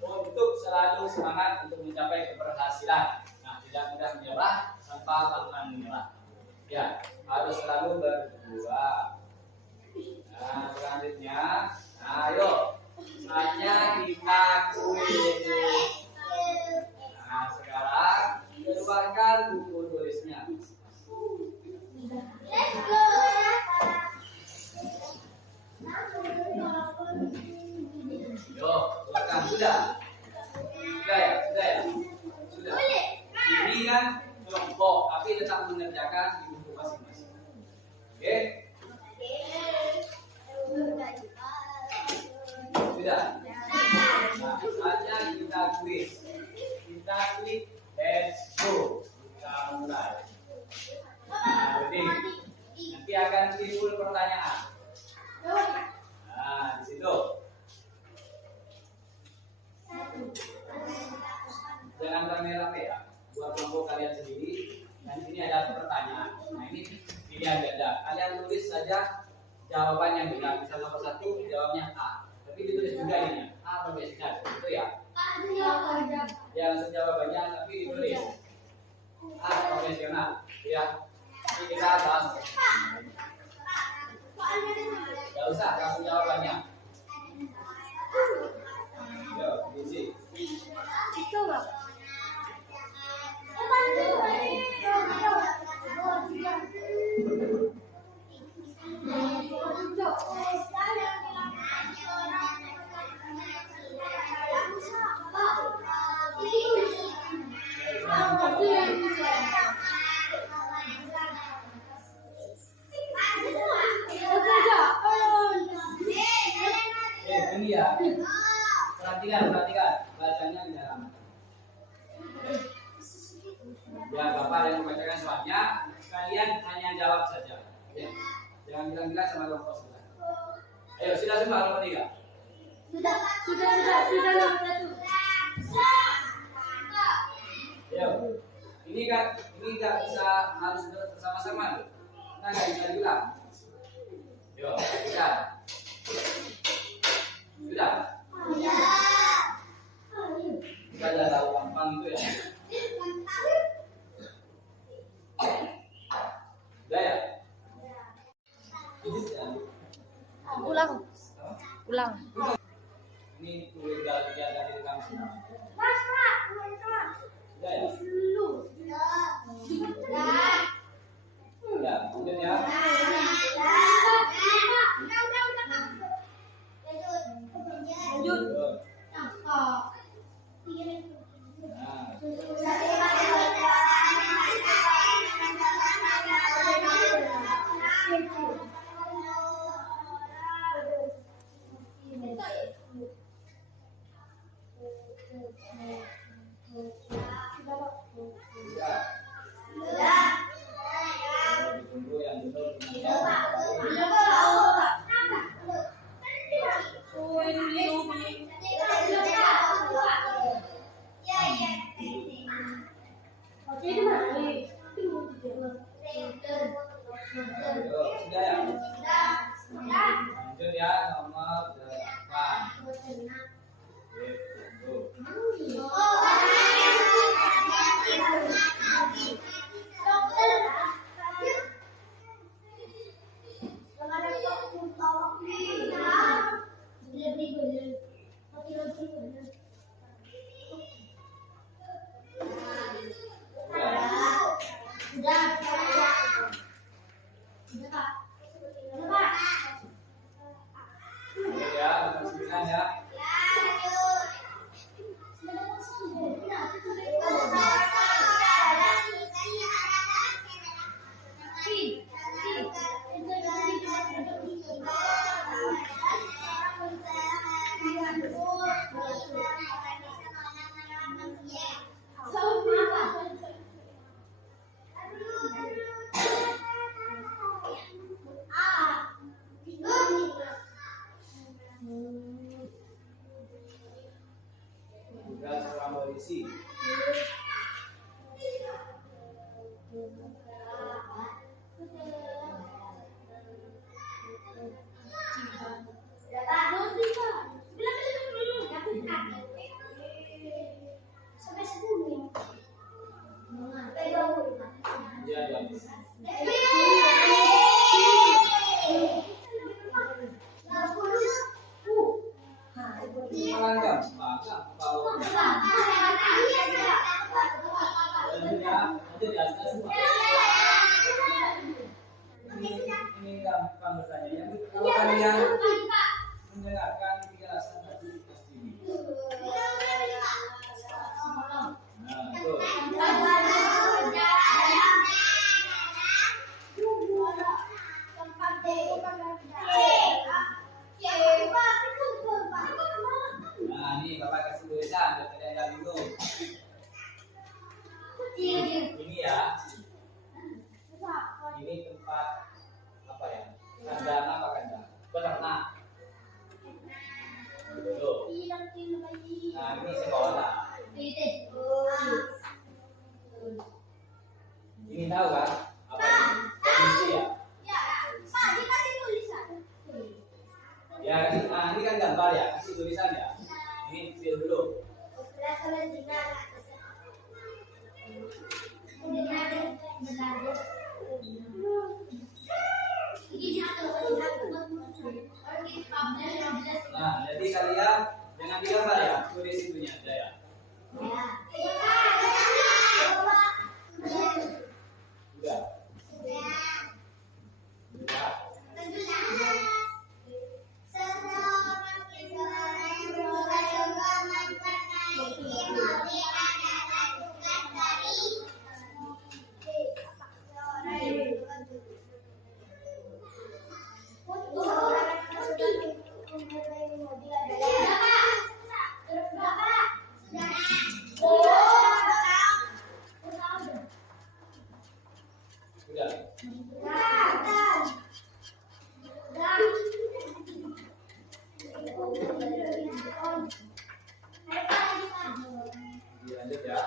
untuk selalu semangat untuk mencapai keberhasilan. Nah, tidak mudah menyerah tanpa pantang menyerah. Ya, harus selalu berjuang. Nah, selanjutnya, ayo saatnya kita kuis. Nah, sekarang keluarkan buku tulisnya. Yo, keluarkan sudah. Sudah ya. Sudah. Ini kan kelompok, tapi tetap mengerjakan di buku masing-masing. Oke? Sudah. Nah, saatnya kita kuis. Kita klik let's go. Kita mulai. Nah, jadi nanti akan timbul pertanyaan. Nah, di situ. Jangan rame-rame ya. Buat kelompok kalian sendiri. Dan ini ada pertanyaan. Nah, ini pilihan ganda. Kalian tulis saja jawabannya bila misal nomor 1 jawabnya A. Tapi ditulis juga ini A atau B saja. Itu ya. Jangan jawabannya tapi ditulis A profesional. Ya. Ini kita bahas. Gak usah kasih jawabannya. Yo, isi. Itu loh. Ini ya. Perhatikan bacanya di dalam. Ya, Bapak yang membacakan soalnya, kalian hanya jawab saja. Ya. Jangan bilang-bilang sama kelompok sebelah. Ayo, sudah semua kelompok 3. Sudah nomor 1. Ayo. Ini nggak bisa harus bersama-sama loh. Kita nggak bisa bilang. Yo, sudah. Sudah. Kita udah tahu gampang itu ya. Sudah ya? Ulang. Ini tulis bagian dari rekam semua. Sudah ya? Sudah, kemudian ya. Lanjut. Nah, Nah. Ya, sembilan ya. Tinggal seorang polisi. Ya, ya. Malah gampang, kalau nanti diaskan semua. Ini gampang bertanya. Kalau kalian mendengarkan penjelasan tadi pasti ini. Nah, tuh. Nah, ini Bapak kasih tulisan biar kalian nggak bingung. Ini ya. Ini tempat apa ya? Kandang apa kandang? Peternak. Tuh. Nah, ini sekolah. Ini tahu kan? Apa ini? Polisi ya? Ya, nah ini kan gambar ya, kasih tulisan ya. Ini feel dulu. Nah, jadi kalian jangan digambar ya, tulis itunya aja ya. Udah. Udah. Udah. Lanjut ya.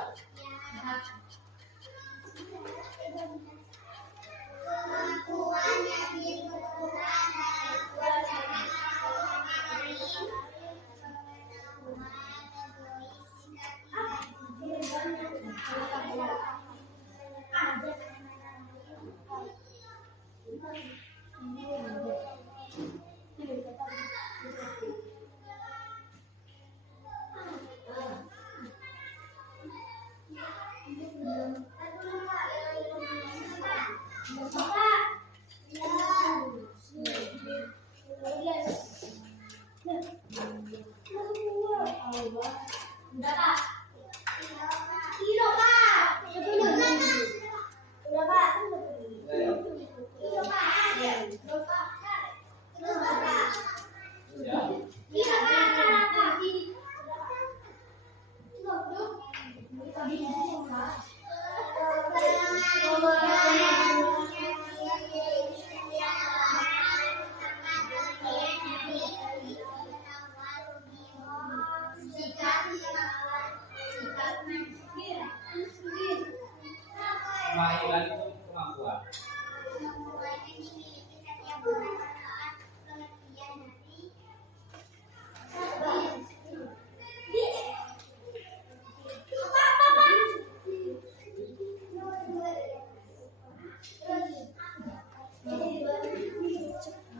Kemahiran itu kemampuan.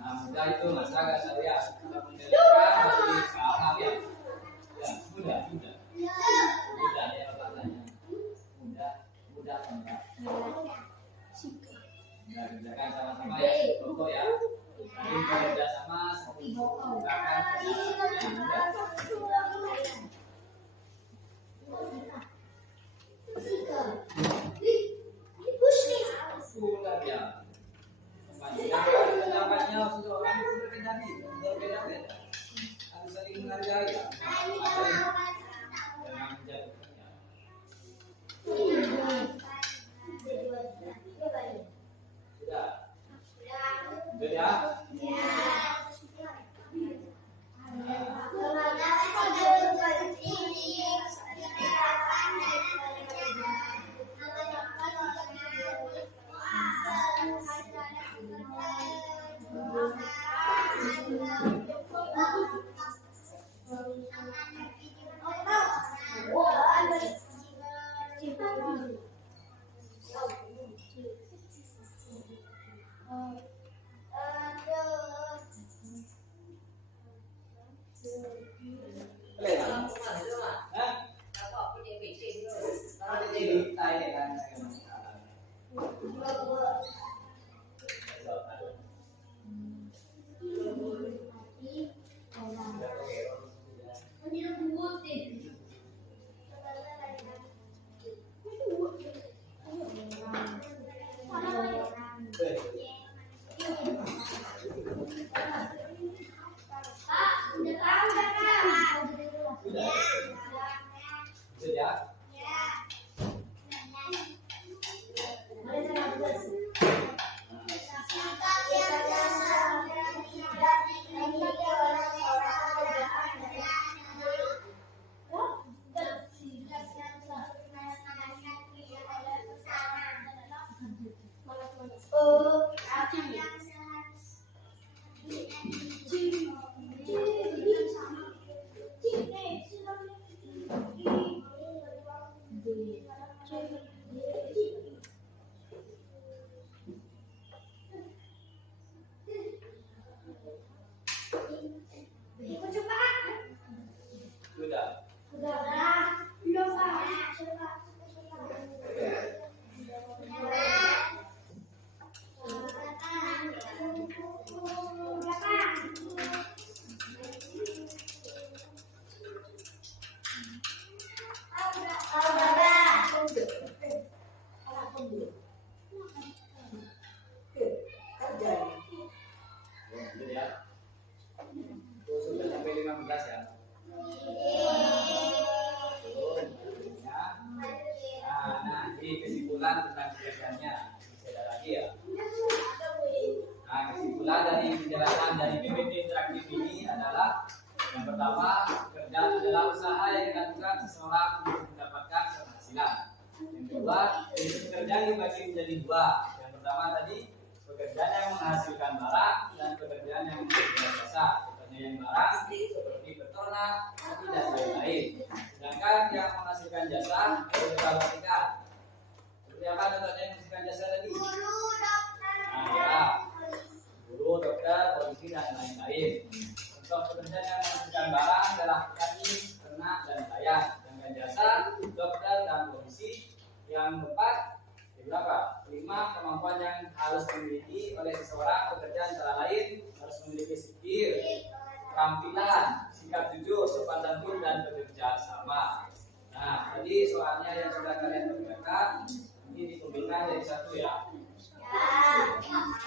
Nah, mudah itu masyarakat saya sudah menjelaskan masih paham ya. Ya, mudah. Mudah ya katanya. Mudah enggak. Kita kerjakan sama-sama ya, kelompok ya. Saling bekerja sama, saling menggunakan sudah ya. Panjangkan pendapatnya seseorang itu berbeda-beda. Harus saling menghargai ya. Jangan menjatuhkannya. Sudah. Sudah ya. Boleh kan? Hah? Ini tanya kan. Sudah. Sudah. Ya. Sudah sampai 15 ya. Nah, ini kesimpulan tentang pekerjaannya. Masih ada lagi ya. Nah, kesimpulan dari penjelasan dari PPT interaktif ini adalah yang pertama, pekerjaan adalah usaha yang dilakukan seseorang untuk mendapatkan penghasilan. Yang kedua, jenis pekerjaan dibagi menjadi dua. Yang pertama tadi pekerjaan yang menghasilkan barang dan pekerjaan yang menghasilkan jasa. Contohnya yang barang seperti peternak, kopi dan lain-lain. Sedangkan yang menghasilkan jasa beberapa tingkat. Seperti apa contohnya yang menghasilkan jasa tadi? Guru, dokter, polisi dan lain-lain. Contoh pekerjaan yang menghasilkan barang adalah petani, ternak dan nelayan. Sedangkan jasa dokter dan polisi. Yang keempat, berapa? 5. Kemampuan yang harus dimiliki oleh seseorang bekerja antara lain harus memiliki skill, keterampilan, sikap jujur, sopan santun dan bekerja sama. Nah, tadi soalnya yang sudah kalian kerjakan ini dikumpulkan jadi satu ya.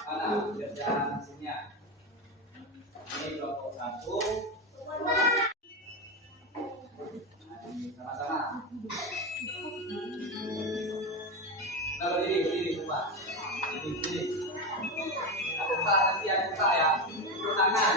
Mana pekerjaan hasilnya? Ini kelompok 1. Nah, ini sama-sama. Kalau berdiri coba. Berdiri. Aku buka nanti aku buka ya. Turun tangan.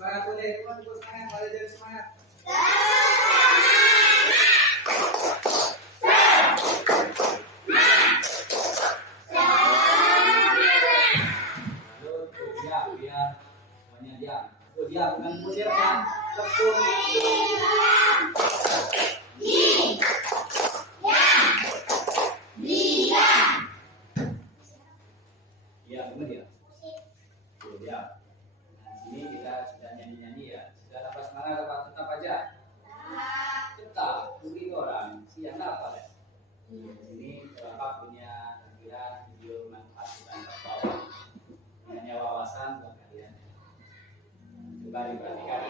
semangat boleh. Tepuk semangat, mari jadi semangat. Lalu diam, biar semuanya diam. Diam dengan musirnya. Tepuk. Iya, benar ya. Diam. Nah, sini kita sudah nyanyi-nyanyi ya. Sudah dapat semangat apa tetap aja? Tetap. Mungkin orang siang apa deh? Di sini Bapak punya tampilan video manfaat dan terbawa. Hanya wawasan buat kalian. Coba diperhatikan.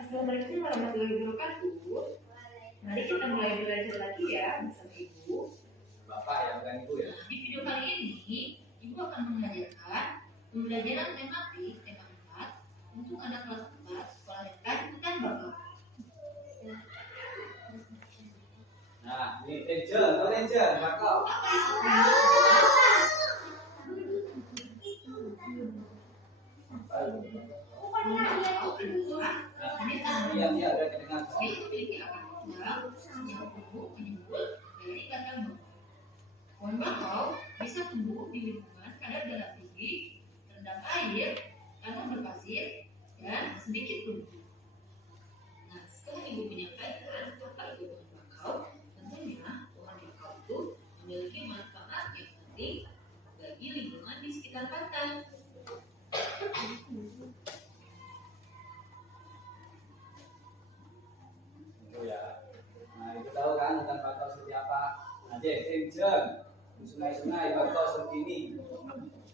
Assalamualaikum warahmatullahi wabarakatuh. Mari kita mulai belajar lagi ya bersama Ibu. Bapak ya, bukan Ibu ya. Di video kali ini, Ibu akan mengajarkan pembelajaran tematik tema 4 untuk anak kelas 4 sekolah dekat hutan bakau. Nah, ini Ranger, bakal. Iya, udah kedengar. Memiliki akar tunggal yang tumbuh menyembul dari batang bakau. Pohon bakau bisa tumbuh di lingkungan kadar dalam tinggi, terendam air, tanah berpasir, dan sedikit lumpur. Nah, setelah Ibu menyampaikan apa itu pohon bakau, tentunya pohon bakau itu memiliki manfaat yang penting bagi lingkungan di sekitar pantai. Ya. Nah, itu tahu kan hutan bakau seperti apa? Nanti Ranger di sungai-sungai bakau seperti ini.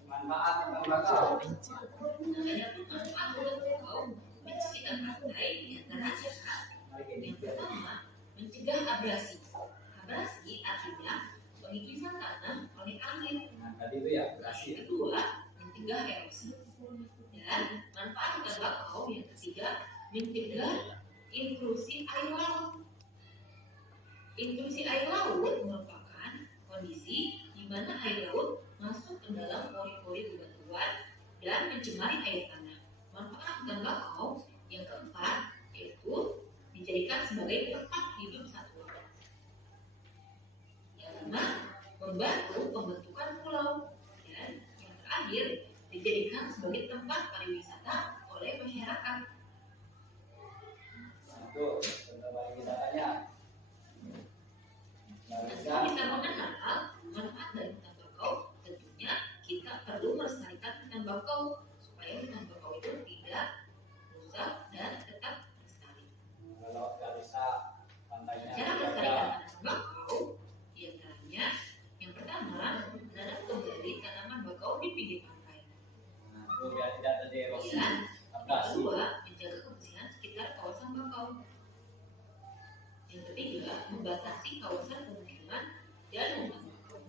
Manfaat hutan bakau. Nah, ada manfaat hutan bakau di sekitar pantai diantaranya yang pertama mencegah abrasi. Abrasi artinya pengikisan tanah oleh angin. Nah, tadi itu ya berhasil. Yang kedua mencegah erosi. Dan manfaat hutan bakau yang ketiga mencegah intrusi air laut. Intrusi air laut merupakan kondisi di mana air laut masuk ke dalam pori-pori bebatuan dan mencemari air tanah. Manfaat hutan bakau yang keempat yaitu dijadikan sebagai tempat hidup satwa. Yang kelima membantu pembentukan pulau dan yang terakhir dijadikan sebagai tempat pariwisata oleh masyarakat. Itu tempat pariwisatanya. Setelah kita mengenal manfaat dari hutan bakau, tentunya kita perlu melestarikan hutan bakau supaya hutan bakau itu tidak rusak dan tetap lestari. Kalau nggak bisa pantainya. Cara melestarikan tanaman bakau diantaranya yang pertama menanam kembali tanaman bakau di pinggir pantai. Nah, itu biar tidak terjadi erosi. Dan yang Abrasi. kedua menjaga kebersihan sekitar kawasan bakau. Yang ketiga membatasi kawasan pemukiman dan rumah bakau.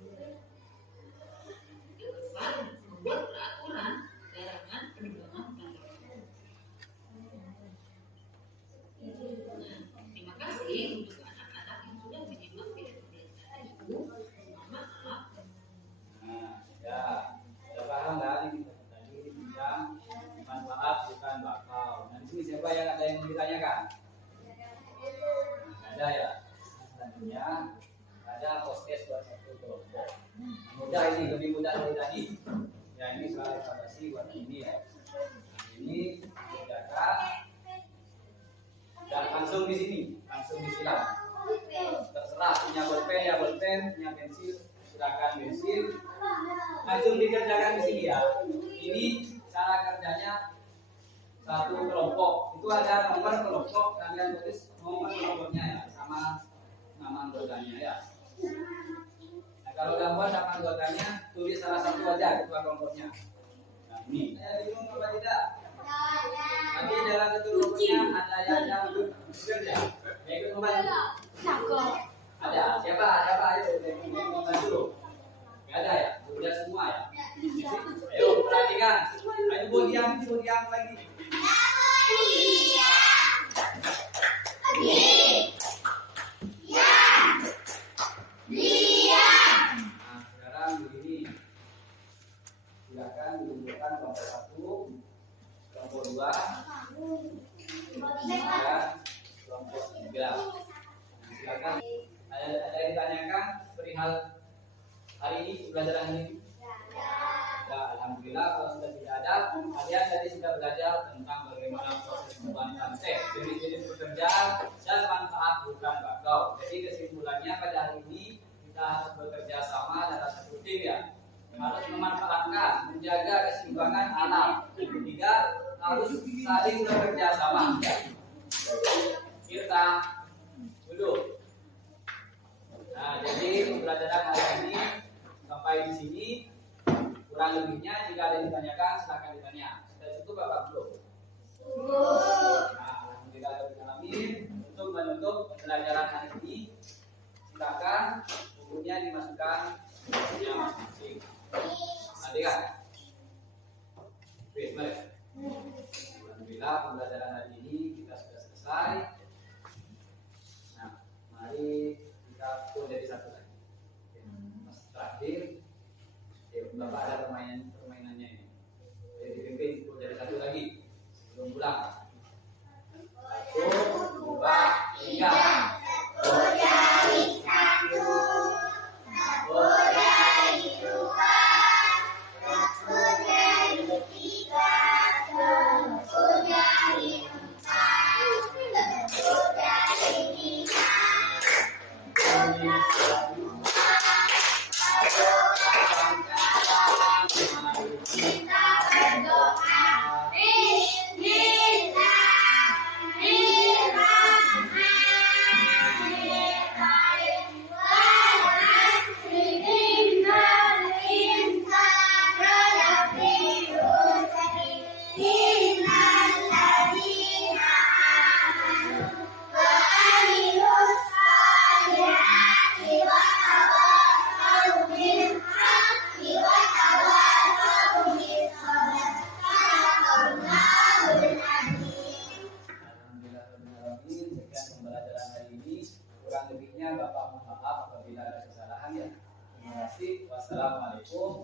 Yang keempat membuat peraturan larangan penebangan hutan bakau. Nah, terima kasih untuk anak-anak yang sudah menyimak video pembelajaran Ibu. Mohon maaf. Nah, ya, sudah paham kan ini tadi tentang manfaat hutan bakau. Nah, di sini siapa yang ada yang mau ditanyakan? Ada ya. Selanjutnya ada podcast buat satu kelompok. Mudah ini, lebih mudah dari tadi. Ya ini soal evaluasi buat ini ya. Ini dikerjakan dan langsung di sini, langsung disilang. Terserah punya bolpen ya bolpen, punya pensil silakan pensil. Langsung dikerjakan di sini ya. Ini cara kerjanya satu kelompok. Itu ada nomor kelompok, kalian tulis nomor kelompoknya ya, sama nama anggotanya ya. Nah, kalau gambar nama anggotanya tulis salah satu aja ketua kelompoknya. Nah ini. Bingung apa tidak? Tapi dalam satu kelompoknya ada yang bekerja. Ya ikut membantu. Ada siapa? Ayo membantu. Gak ada ya? Sudah semua ya. Ayo perhatikan. Ayo diam lagi. hal hari ini pembelajaran ini? Ya, alhamdulillah. Kalau sudah tidak ada, kalian tadi sudah belajar tentang bagaimana proses pembuatan teh, jenis-jenis pekerjaan dan manfaat bukan bakau. Jadi kesimpulannya pada hari ini kita harus bekerja sama dalam satu tim ya. Harus memanfaatkan, menjaga keseimbangan alam. Yang ketiga, harus saling bekerja sama. Ya. Kita duduk. Nah, jadi pembelajaran hari ini sampai di sini. Kurang lebihnya jika ada yang ditanyakan silakan ditanya. Sudah cukup Bapak belum? Nah, alhamdulillah untuk menutup pembelajaran hari ini silakan bukunya dimasukkan bukunya masing-masing. Ada kan? Oke, mari. Alhamdulillah pembelajaran hari ini kita sudah selesai. Nah, mari kita jadi satu lagi. Mas terakhir. Bapak ada permainannya ini. Jadi dipimpin jadi satu lagi sebelum pulang. 1, 2, 3. Bapak mohon maaf apabila ada kesalahan ya. Terima kasih. Wassalamualaikum